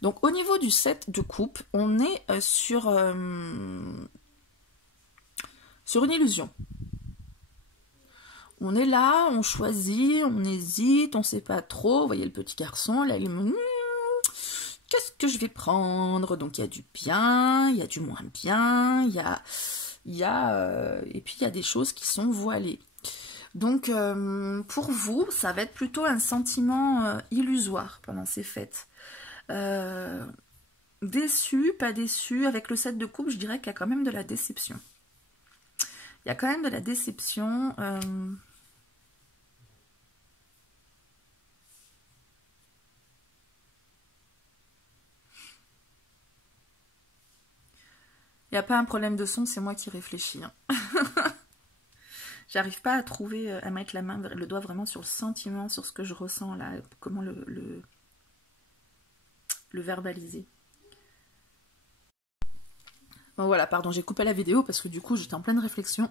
Donc au niveau du 7 de coupe, on est sur une illusion. On est là, on choisit, on hésite, on sait pas trop. Vous voyez le petit garçon, là, il me... qu'est-ce que je vais prendre? Donc il y a du bien, il y a du moins bien, et puis il y a des choses qui sont voilées. Donc pour vous, ça va être plutôt un sentiment illusoire pendant ces fêtes. Déçu, pas déçu. Avec le 7 de coupe, je dirais qu'il y a quand même de la déception. Il y a quand même de la déception. Il n'y a pas un problème de son, c'est moi qui réfléchis. Hein. J'arrive pas à trouver, à mettre le doigt vraiment sur le sentiment, sur ce que je ressens là, comment le verbaliser. Bon voilà, pardon, j'ai coupé la vidéo parce que du coup j'étais en pleine réflexion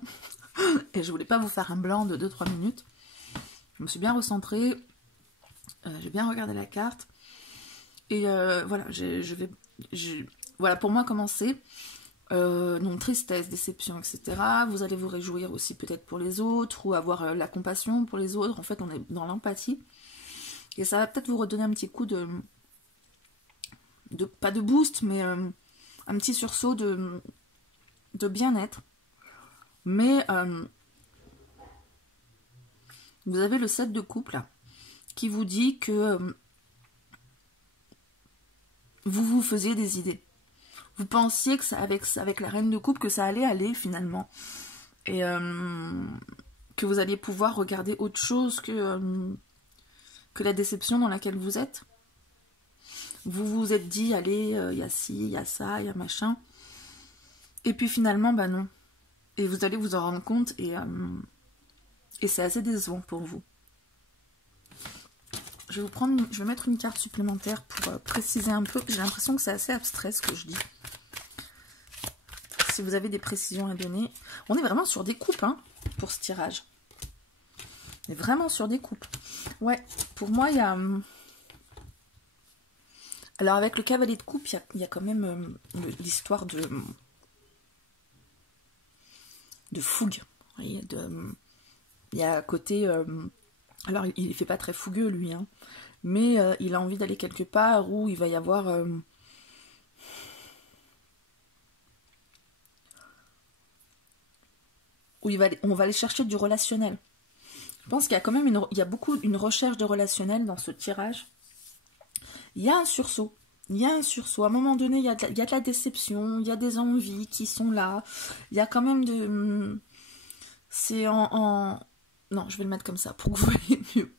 et je voulais pas vous faire un blanc de 2-3 minutes. Je me suis bien recentrée, j'ai bien regardé la carte et voilà, voilà, pour moi commencer. Donc tristesse, déception, etc. Vous allez vous réjouir aussi peut-être pour les autres ou avoir la compassion pour les autres. En fait, on est dans l'empathie. Et ça va peut-être vous redonner un petit coup de pas de boost, mais un petit sursaut de bien-être. Mais Vous avez le 7 de coupe là, qui vous dit que vous vous faisiez des idées. Vous pensiez que ça, avec la reine de coupe, que ça allait aller finalement. Et que vous alliez pouvoir regarder autre chose que la déception dans laquelle vous êtes. Vous vous êtes dit, allez, il y a ci, il y a ça, il y a machin. Et puis finalement, bah non. Et vous allez vous en rendre compte et c'est assez décevant pour vous. Je vais mettre une carte supplémentaire pour préciser un peu. J'ai l'impression que c'est assez abstrait ce que je dis. Si vous avez des précisions à donner. On est vraiment sur des coupes hein, pour ce tirage. On est vraiment sur des coupes. Ouais, pour moi, il y a... Alors avec le cavalier de coupe, il y a quand même l'histoire de fougue. Vous voyez, il y a à côté... alors il ne fait pas très fougueux lui, hein, mais il a envie d'aller quelque part où il va y avoir... où on va aller chercher du relationnel. Je pense qu'il y a quand même une recherche de relationnel dans ce tirage. Il y a un sursaut. Il y a un sursaut. À un moment donné, il y a de la déception, il y a des envies qui sont là. Il y a quand même de... C'est en... Non, je vais le mettre comme ça pour que vous voyez mieux.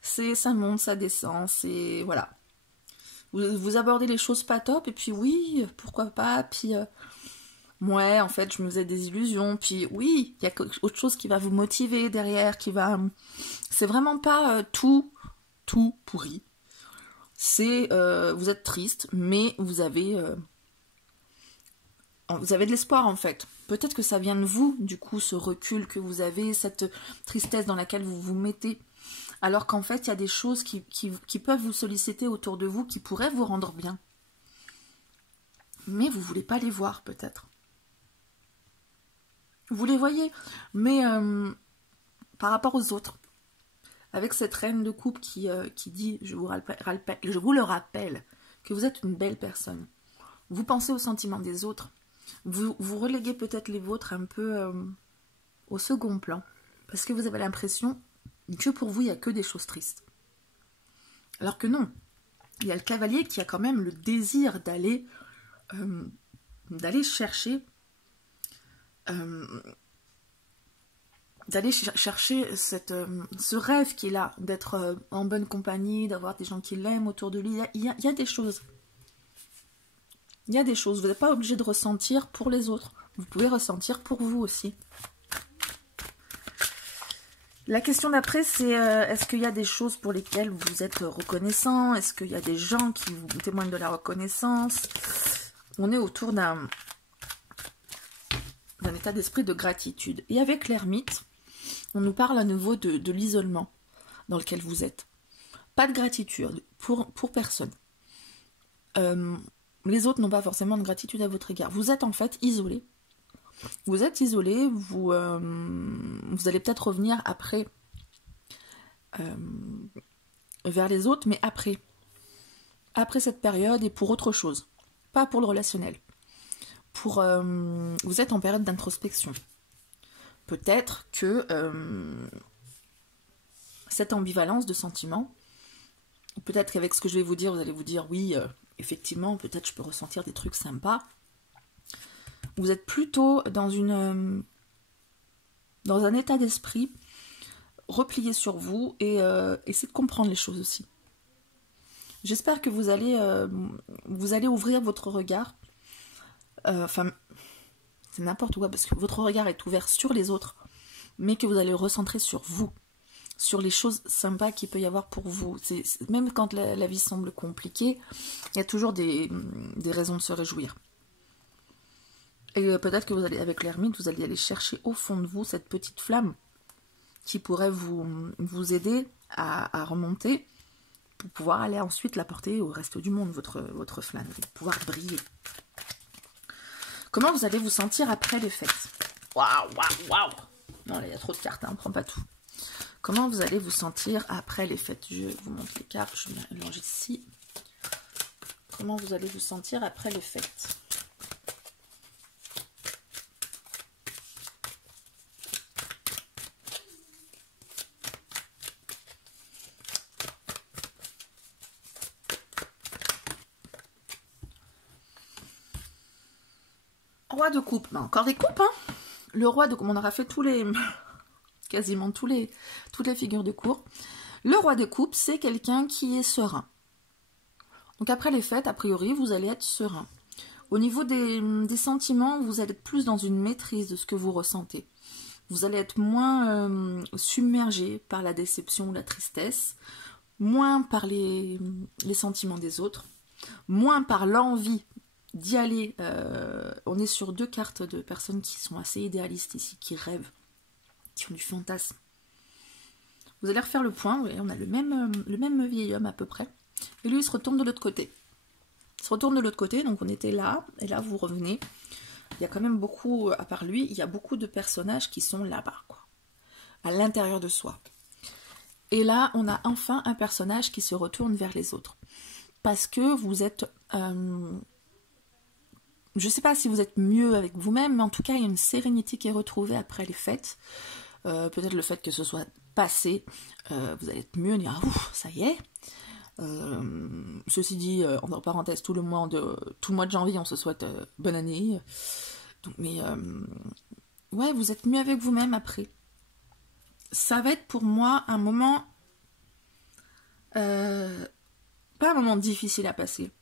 Ça monte, ça descend, c'est... Voilà. Vous abordez les choses pas top, et puis oui, pourquoi pas, puis... Ouais, en fait, je me faisais des illusions, puis oui, il y a autre chose qui va vous motiver derrière, qui va... C'est vraiment pas tout pourri. C'est... vous êtes triste, mais vous avez de l'espoir, en fait. Peut-être que ça vient de vous, du coup, ce recul que vous avez, cette tristesse dans laquelle vous vous mettez. Alors qu'en fait, il y a des choses qui peuvent vous solliciter autour de vous, qui pourraient vous rendre bien. Mais vous ne voulez pas les voir, peut-être. Vous les voyez, mais par rapport aux autres. Avec cette reine de coupe qui dit, je vous le rappelle, que vous êtes une belle personne. Vous pensez aux sentiments des autres. Vous reléguez peut-être les vôtres un peu au second plan. Parce que vous avez l'impression que pour vous, il n'y a que des choses tristes. Alors que non. Il y a le cavalier qui a quand même le désir d'aller chercher... chercher ce rêve qu'il a, d'être en bonne compagnie, d'avoir des gens qui l'aiment autour de lui. Il y a des choses. Il y a des choses. Vous n'êtes pas obligé de ressentir pour les autres. Vous pouvez ressentir pour vous aussi. La question d'après, c'est est-ce qu'il y a des choses pour lesquelles vous êtes reconnaissant? Est-ce qu'il y a des gens qui vous témoignent de la reconnaissance? On est autour d'un état d'esprit de gratitude. Et avec l'ermite, on nous parle à nouveau de l'isolement dans lequel vous êtes. Pas de gratitude pour personne. Les autres n'ont pas forcément de gratitude à votre égard. Vous êtes en fait isolé. Vous êtes isolé, vous allez peut-être revenir après vers les autres, mais après cette période et pour autre chose. Pas pour le relationnel. Vous êtes en période d'introspection. Peut-être que cette ambivalence de sentiments, peut-être qu'avec ce que je vais vous dire, vous allez vous dire oui, effectivement, peut-être je peux ressentir des trucs sympas. Vous êtes plutôt dans un état d'esprit replié sur vous et essayez de comprendre les choses aussi. J'espère que vous allez ouvrir votre regard. Enfin, c'est n'importe quoi, parce que votre regard est ouvert sur les autres, mais que vous allez recentrer sur vous, sur les choses sympas qu'il peut y avoir pour vous. Même quand la vie semble compliquée, il y a toujours des raisons de se réjouir. Et peut-être que vous allez, avec l'ermite, vous allez aller chercher au fond de vous cette petite flamme qui pourrait vous aider à remonter pour pouvoir aller ensuite la porter au reste du monde, votre flamme, pour pouvoir briller. Comment vous allez vous sentir après les fêtes? Waouh. Non, là, il y a trop de cartes, hein, on ne prend pas tout. Comment vous allez vous sentir après les fêtes? Je vous montre les cartes, je vais mélanger ici. Comment vous allez vous sentir après les fêtes? roi de coupe. Ben, encore des coupes, hein. Le roi de coupe, on aura fait quasiment toutes les figures de cour. Le roi de coupe, c'est quelqu'un qui est serein. Donc après les fêtes, a priori, vous allez être serein. Au niveau des sentiments, vous allez être plus dans une maîtrise de ce que vous ressentez. Vous allez être moins submergé par la déception ou la tristesse, moins par les sentiments des autres, moins par l'envie d'y aller. On est sur 2 cartes de personnes qui sont assez idéalistes ici, qui rêvent, qui ont du fantasme. Vous allez refaire le point, oui, on a le même vieil homme à peu près. Et lui, il se retourne de l'autre côté. Il se retourne de l'autre côté, donc on était là, et là vous revenez. Il y a quand même beaucoup, à part lui, il y a beaucoup de personnages qui sont là-bas, quoi, à l'intérieur de soi. Et là, on a enfin un personnage qui se retourne vers les autres. Parce que vous êtes... je ne sais pas si vous êtes mieux avec vous-même, mais en tout cas, il y a une sérénité qui est retrouvée après les fêtes. Peut-être le fait que ce soit passé, vous allez être mieux, dire « Ah, ouf, ça y est !» Ceci dit, en parenthèse, tout le mois de janvier, on se souhaite bonne année. Donc, mais ouais, vous êtes mieux avec vous-même après. Ça va être pour moi un moment, pas un moment difficile à passer,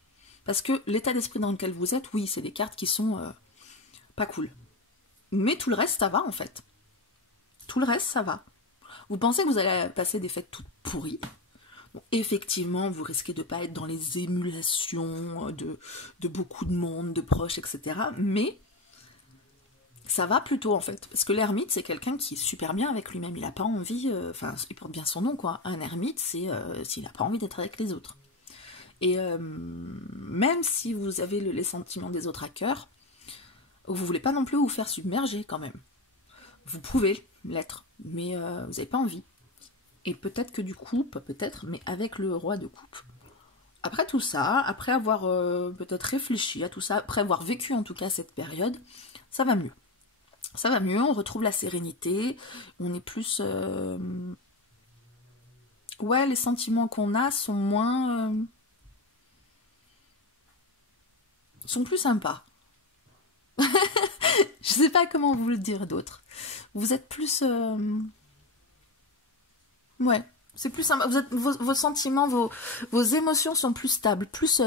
parce que l'état d'esprit dans lequel vous êtes, oui, c'est des cartes qui sont pas cool. Mais tout le reste, ça va en fait. Tout le reste, ça va. Vous pensez que vous allez passer des fêtes toutes pourries. Bon, effectivement, vous risquez de ne pas être dans les émulations de beaucoup de monde, de proches, etc. Mais ça va plutôt, en fait. Parce que l'ermite, c'est quelqu'un qui est super bien avec lui-même. Il n'a pas envie... Enfin, il porte bien son nom, quoi. Un ermite, c'est s'il n'a pas envie d'être avec les autres. Et même si vous avez les sentiments des autres à cœur, vous ne voulez pas non plus vous faire submerger, quand même. Vous pouvez l'être, mais vous n'avez pas envie. Et peut-être que du coup, pas peut-être, mais avec le roi de coupe. Après tout ça, après avoir peut-être réfléchi à tout ça, après avoir vécu en tout cas cette période, ça va mieux. Ça va mieux, on retrouve la sérénité, on est plus... Ouais, les sentiments qu'on a sont moins... sont plus sympas. Je sais pas comment vous le dire d'autre. Vous êtes plus... Ouais, c'est plus sympa. Vous êtes, vos sentiments, vos émotions sont plus stables, plus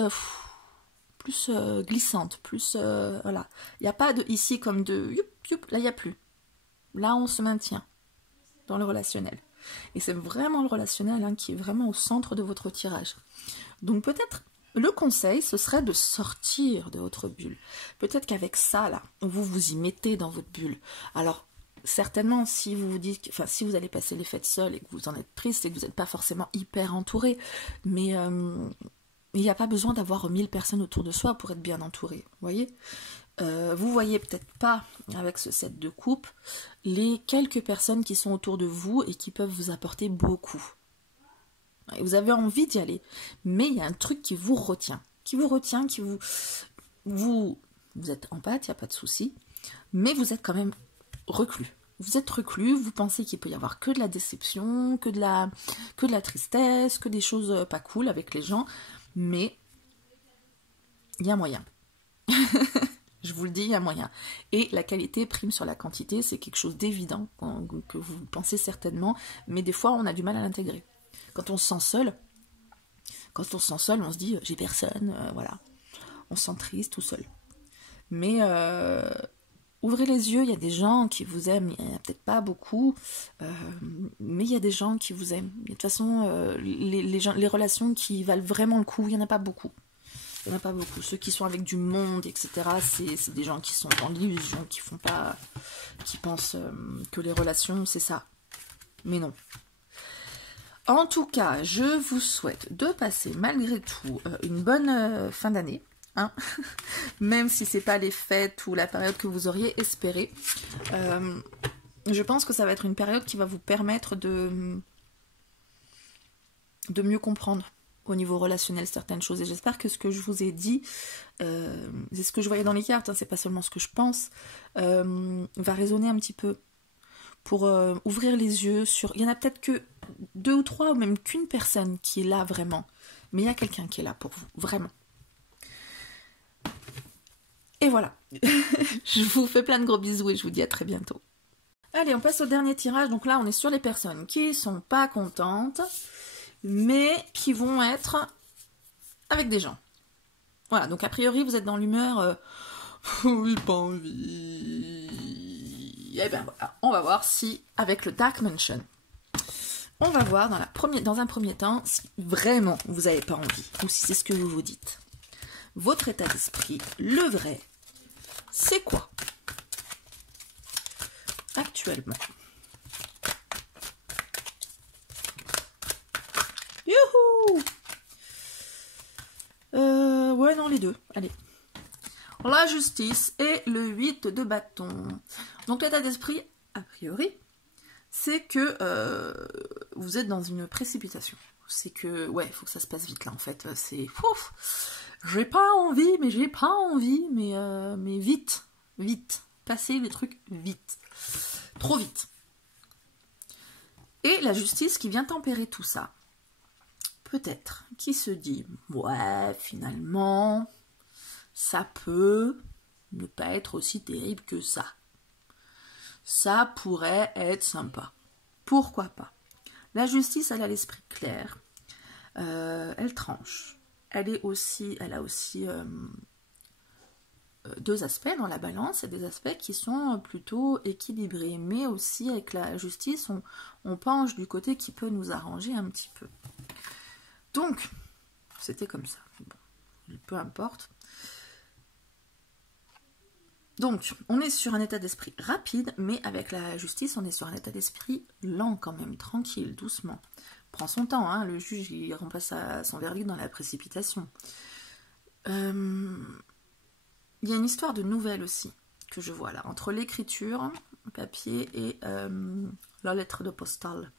glissantes, plus... voilà. Il n'y a pas de ici comme de... Youp, youp, là, il n'y a plus. Là, on se maintient dans le relationnel. Et c'est vraiment le relationnel hein, qui est vraiment au centre de votre tirage. Donc peut-être... Le conseil, ce serait de sortir de votre bulle. Peut-être qu'avec ça, là, vous vous y mettez dans votre bulle. Alors, certainement, si vous vous dites, enfin, si vous allez passer les fêtes seul et que vous en êtes triste et que vous n'êtes pas forcément hyper entouré, mais il n'y a pas besoin d'avoir 1000 personnes autour de soi pour être bien entouré, voyez. Vous voyez peut-être pas, avec ce set de coupe, les quelques personnes qui sont autour de vous et qui peuvent vous apporter beaucoup. Et vous avez envie d'y aller, mais il y a un truc qui vous retient, vous êtes empathe, il n'y a pas de souci, mais vous êtes quand même reclus. Vous êtes reclus, vous pensez qu'il peut y avoir que de la déception, que de la tristesse, que des choses pas cool avec les gens, mais il y a moyen. Je vous le dis, il y a moyen. Et la qualité prime sur la quantité, c'est quelque chose d'évident que vous pensez certainement, mais des fois on a du mal à l'intégrer. Quand on se sent seul, on se dit j'ai personne, voilà. On se sent triste tout seul. Mais ouvrez les yeux, il y a des gens qui vous aiment, il n'y en a peut-être pas beaucoup, mais il y a des gens qui vous aiment. De toute façon, les relations qui valent vraiment le coup, il n'y en a pas beaucoup. Il n'y en a pas beaucoup. Ceux qui sont avec du monde, etc., c'est des gens qui sont dans l'illusion, qui pensent que les relations, c'est ça. Mais non. En tout cas, je vous souhaite de passer malgré tout une bonne fin d'année, hein même si c'est pas les fêtes ou la période que vous auriez espéré. Je pense que ça va être une période qui va vous permettre de mieux comprendre au niveau relationnel certaines choses. Et j'espère que ce que je vous ai dit, c'est ce que je voyais dans les cartes, hein, c'est pas seulement ce que je pense, va résonner un petit peu pour ouvrir les yeux sur... Il y en a peut-être que 2 ou 3 ou même qu'une personne qui est là vraiment. Mais il y a quelqu'un qui est là pour vous, vraiment. Et voilà. Je vous fais plein de gros bisous et je vous dis à très bientôt. Allez, on passe au dernier tirage. Donc là, on est sur les personnes qui sont pas contentes, mais qui vont être avec des gens. Voilà, donc a priori, vous êtes dans l'humeur j'ai pas envie. Et bien voilà, on va voir si, avec le Dark Mansion, on va voir dans un premier temps si vraiment vous n'avez pas envie, ou si c'est ce que vous vous dites. Votre état d'esprit, le vrai, c'est quoi actuellement? Youhou! Ouais, non, les deux. Allez. La justice et le 8 de bâton. Donc l'état d'esprit, a priori, c'est que vous êtes dans une précipitation. C'est que, ouais, il faut que ça se passe vite là en fait. C'est, j'ai pas envie, mais vite, vite. Passez les trucs vite. Trop vite. Et la justice qui vient tempérer tout ça. Peut-être, qui se dit, ouais, finalement, ça peut ne pas être aussi terrible que ça. Ça pourrait être sympa. Pourquoi pas? La justice, elle a l'esprit clair. Elle tranche. Elle a aussi deux aspects dans la balance, et des aspects qui sont plutôt équilibrés. Mais aussi, avec la justice, on penche du côté qui peut nous arranger un petit peu. Donc, c'était comme ça. Bon, peu importe. Donc, on est sur un état d'esprit rapide, mais avec la justice, on est sur un état d'esprit lent quand même, tranquille, doucement. Prend son temps, hein, le juge, il remplace son verdict dans la précipitation. Il y a une histoire de nouvelle aussi, que je vois là, entre l'écriture, papier, et la lettre de postale.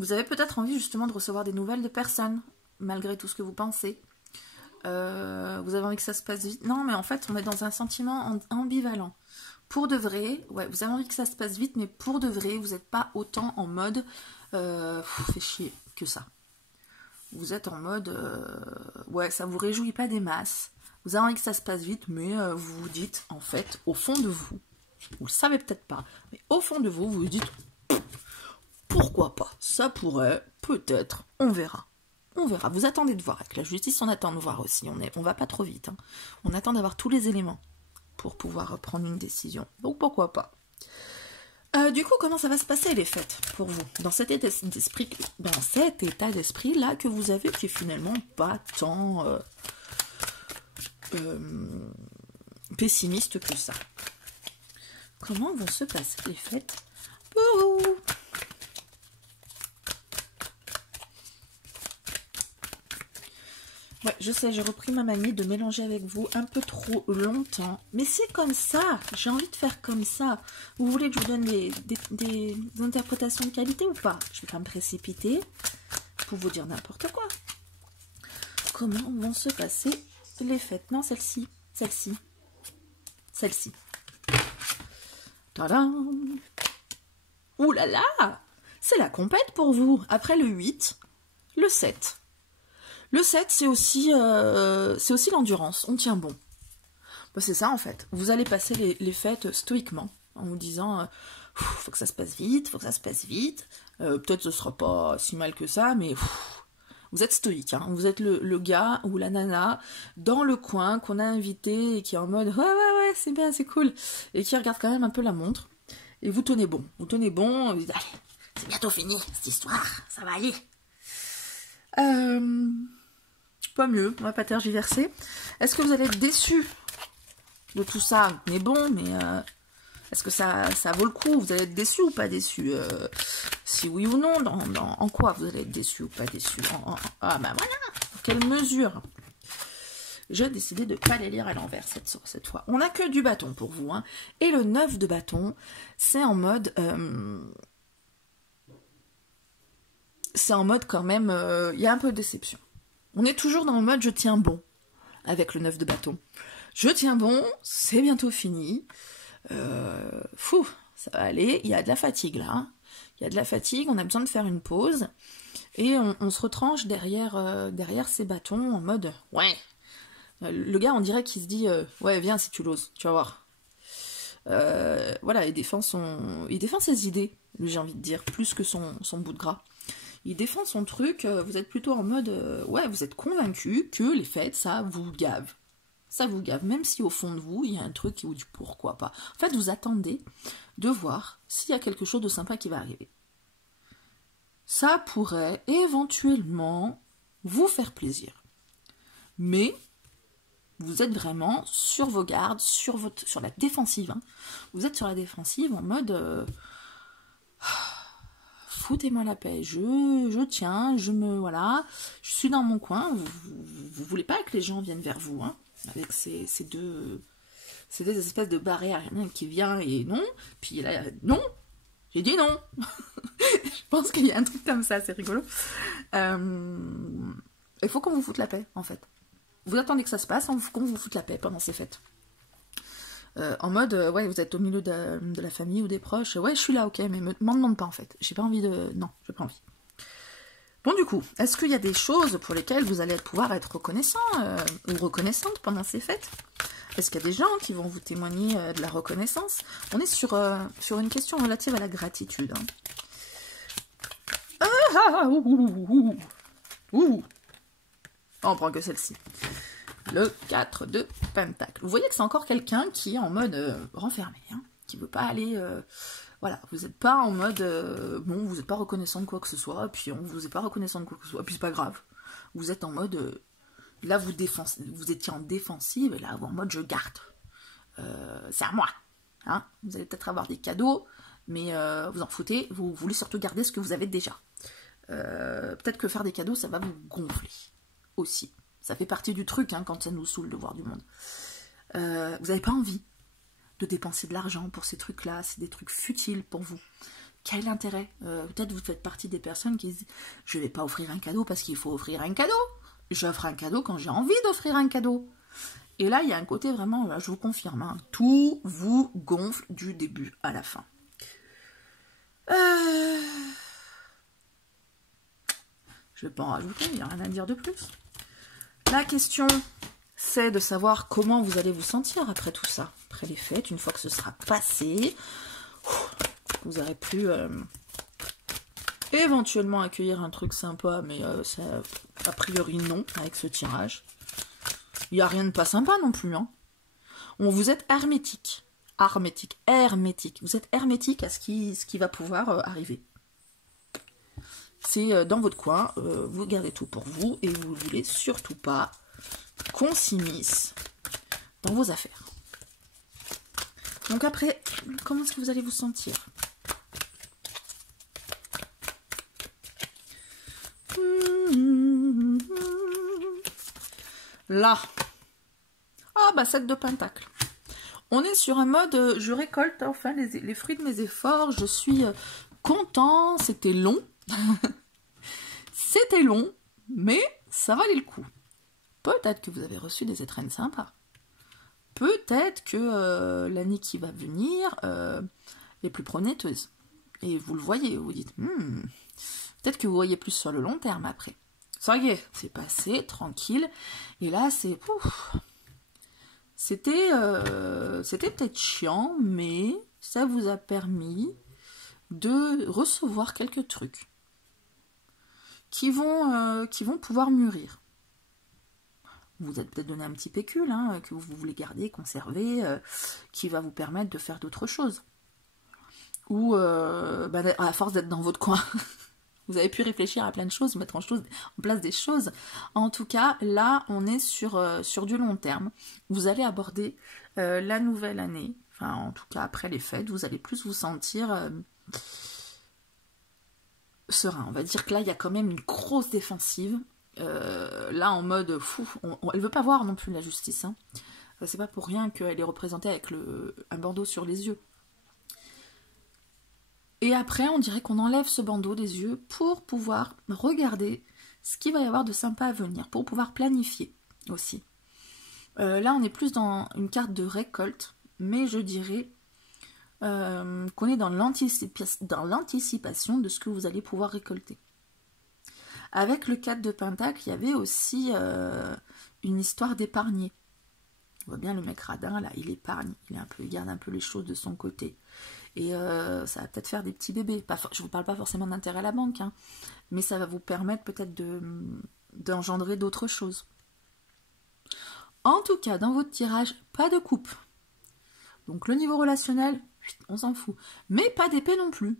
Vous avez peut-être envie justement de recevoir des nouvelles de personnes, malgré tout ce que vous pensez. Vous avez envie que ça se passe vite. Non, mais en fait, on est dans un sentiment ambivalent. Pour de vrai, ouais, vous avez envie que ça se passe vite, mais pour de vrai, vous n'êtes pas autant en mode fait chier que ça. Vous êtes en mode ouais, ça vous réjouit pas des masses. Vous avez envie que ça se passe vite, mais vous vous dites, en fait, au fond de vous, vous le savez peut-être pas, mais au fond de vous, vous vous dites pourquoi pas, ça pourrait, peut-être, on verra. On verra, vous attendez de voir, avec la justice on attend de voir aussi, on va pas trop vite, hein. On attend d'avoir tous les éléments pour pouvoir prendre une décision, donc pourquoi pas. Du coup, comment ça va se passer les fêtes pour vous, dans cet état d'esprit là que vous avez, qui est finalement pas tant pessimiste que ça. Comment vont se passer les fêtes pour vous? Ouais, je sais, j'ai repris ma manie de mélanger avec vous un peu trop longtemps. Mais c'est comme ça, j'ai envie de faire comme ça. Vous voulez que je vous donne des interprétations de qualité ou pas? Je vais pas me précipiter pour vous dire n'importe quoi. Comment vont se passer les fêtes? Non, celle-ci, celle-ci, celle-ci. Tadam! Ouh là là! C'est la compète pour vous. Après le 8, le 7. Le 7, c'est aussi l'endurance, on tient bon. Bah, c'est ça en fait, vous allez passer les fêtes stoïquement, en vous disant, faut que ça se passe vite, peut-être ce sera pas si mal que ça, mais vous êtes stoïque, hein. Vous êtes le gars ou la nana dans le coin qu'on a invité et qui est en mode, ouais, c'est bien, c'est cool, et qui regarde quand même un peu la montre, et vous tenez bon, vous dites, allez, c'est bientôt fini cette histoire, ça va aller. Pas mieux, on va pas tergiverser. Est-ce que vous allez être déçus de tout ça? Mais bon, mais est-ce que ça vaut le coup? Vous allez être déçus ou pas déçus? Si oui ou non, en quoi vous allez être déçus ou pas déçus? Ah bah voilà, dans quelle mesure? J'ai décidé de ne pas les lire à l'envers cette fois. On n'a que du bâton pour vous, hein. Et le 9 de bâton, c'est en mode... c'est en mode quand même... Il y a un peu de déception. On est toujours dans le mode je tiens bon avec le 9 de bâton. Je tiens bon, c'est bientôt fini. Ça va aller. Il y a de la fatigue là. Hein. Il y a de la fatigue, on a besoin de faire une pause. Et on se retranche derrière ces bâtons en mode ouais, Le gars, on dirait qu'il se dit ouais, viens si tu l'oses, tu vas voir. Voilà, il défend ses idées, lui, j'ai envie de dire, plus que son bout de gras. Il défend son truc, vous êtes plutôt en mode ouais, vous êtes convaincu que les fêtes, ça vous gave. Ça vous gave, même si au fond de vous, il y a un truc qui vous dit pourquoi pas. En fait, vous attendez de voir s'il y a quelque chose de sympa qui va arriver. Ça pourrait éventuellement vous faire plaisir. Mais vous êtes vraiment sur vos gardes, sur la défensive. Hein. Vous êtes sur la défensive en mode foutez-moi la paix, je tiens, voilà, je suis dans mon coin. Vous voulez pas que les gens viennent vers vous, hein, avec ces deux espèces de barrières, il y en a un qui vient et non, puis là, non, j'ai dit non. Je pense qu'il y a un truc comme ça, c'est rigolo. Il faut qu'on vous foute la paix, en fait. Vous attendez que ça se passe, qu'on vous foute la paix pendant ces fêtes. En mode, ouais, vous êtes au milieu de la famille ou des proches, ouais, je suis là, ok, mais m'en demande pas, en fait. J'ai pas envie de... Non, j'ai pas envie. Bon, du coup, est-ce qu'il y a des choses pour lesquelles vous allez pouvoir être reconnaissant ou reconnaissante pendant ces fêtes? Est-ce qu'il y a des gens qui vont vous témoigner de la reconnaissance? On est sur une question relative à la gratitude. Hein. On prend que celle-ci. Le 4 de Pentacle. Vous voyez que c'est encore quelqu'un qui est en mode renfermé, hein, qui veut pas aller... voilà, vous n'êtes pas en mode... bon, vous n'êtes pas reconnaissant de quoi que ce soit, puis on vous est pas reconnaissant de quoi que ce soit, puis c'est pas grave. Vous êtes en mode... là, vous étiez en défensive, et là, vous en mode je garde. C'est à moi. Hein, vous allez peut-être avoir des cadeaux, mais vous en foutez, vous voulez surtout garder ce que vous avez déjà. Peut-être que faire des cadeaux, ça va vous gonfler aussi. Ça fait partie du truc, hein, quand ça nous saoule de voir du monde. Vous n'avez pas envie de dépenser de l'argent pour ces trucs-là, c'est des trucs futiles pour vous. Quel intérêt? Peut-être vous faites partie des personnes qui disent « Je ne vais pas offrir un cadeau parce qu'il faut offrir un cadeau. J'offre un cadeau quand j'ai envie d'offrir un cadeau. » Et là, il y a un côté vraiment, là, je vous confirme, hein, tout vous gonfle du début à la fin. Je ne vais pas en rajouter, il n'y a rien à dire de plus. La question, c'est de savoir comment vous allez vous sentir après tout ça. Après les fêtes, une fois que ce sera passé, vous aurez pu éventuellement accueillir un truc sympa, mais ça, a priori non, avec ce tirage. Il n'y a rien de pas sympa non plus. Hein. Vous êtes hermétique. Hermétique. Vous êtes hermétique à ce qui va pouvoir arriver. C'est dans votre coin, vous gardez tout pour vous et vous ne voulez surtout pas qu'on s'immisce dans vos affaires. Donc après, comment est-ce que vous allez vous sentir? Là. Ah bah 7 de pentacle. On est sur un mode, je récolte enfin les fruits de mes efforts, je suis content, c'était long. C'était long, mais ça valait le coup. Peut-être que vous avez reçu des étrennes sympas. Peut-être que l'année qui va venir est plus prometteuse. Et vous le voyez, vous dites, peut-être que vous voyez plus sur le long terme après. Ça y est, c'est passé, tranquille. Et là, c'est... C'était peut-être chiant, mais ça vous a permis de recevoir quelques trucs qui vont pouvoir mûrir. Vous vous êtes peut-être donné un petit pécule, hein, que vous voulez garder, conserver, qui va vous permettre de faire d'autres choses. Ou, à force d'être dans votre coin, vous avez pu réfléchir à plein de choses, mettre en place des choses. En tout cas, là, on est sur du long terme. Vous allez aborder la nouvelle année, enfin, en tout cas, après les fêtes, vous allez plus vous sentir... serein. On va dire que là, il y a quand même une grosse défensive. Là, en mode fou, elle veut pas voir non plus la justice. Hein. C'est pas pour rien qu'elle est représentée avec un bandeau sur les yeux. Et après, on dirait qu'on enlève ce bandeau des yeux pour pouvoir regarder ce qu'il va y avoir de sympa à venir, pour pouvoir planifier aussi. Là, on est plus dans une carte de récolte, mais je dirais qu'on est dans l'anticipation de ce que vous allez pouvoir récolter. Avec le 4 de Pentacle, il y avait aussi une histoire d'épargner. On voit bien le mec radin, là, il épargne, il garde un peu les choses de son côté. Et ça va peut-être faire des petits bébés. Je ne vous parle pas forcément d'intérêt à la banque, hein, mais ça va vous permettre peut-être d'engendrer d'autres choses. En tout cas, dans votre tirage, pas de coupe. Donc le niveau relationnel, on s'en fout. Mais pas d'épée non plus.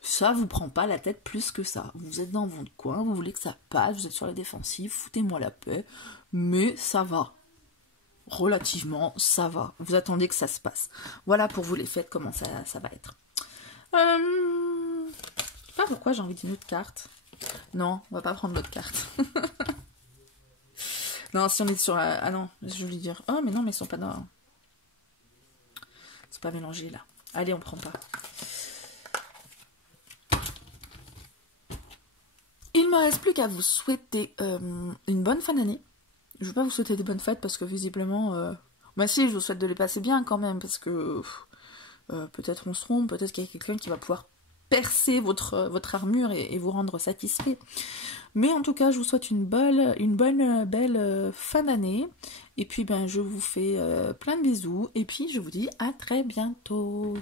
Ça vous prend pas la tête plus que ça. Vous êtes dans votre coin, vous voulez que ça passe, vous êtes sur la défensive, foutez-moi la paix. Mais ça va. Relativement, ça va. Vous attendez que ça se passe. Voilà pour vous les fêtes, comment ça va être. Je sais pas pourquoi j'ai envie d'une autre carte. Non, on va pas prendre l'autre carte. Non, si on est sur... ah non, je voulais dire... Oh, mais non, mais ils sont pas dans... C'est pas mélangé, là. Allez, on prend pas. Il me reste plus qu'à vous souhaiter une bonne fin d'année. Je ne vais pas vous souhaiter des bonnes fêtes parce que visiblement... Bah si, je vous souhaite de les passer bien quand même parce que peut-être on se trompe, peut-être qu'il y a quelqu'un qui va pouvoir percer votre armure et vous rendre satisfait. Mais en tout cas, je vous souhaite une belle fin d'année. Et puis, ben, je vous fais plein de bisous. Et puis, je vous dis à très bientôt.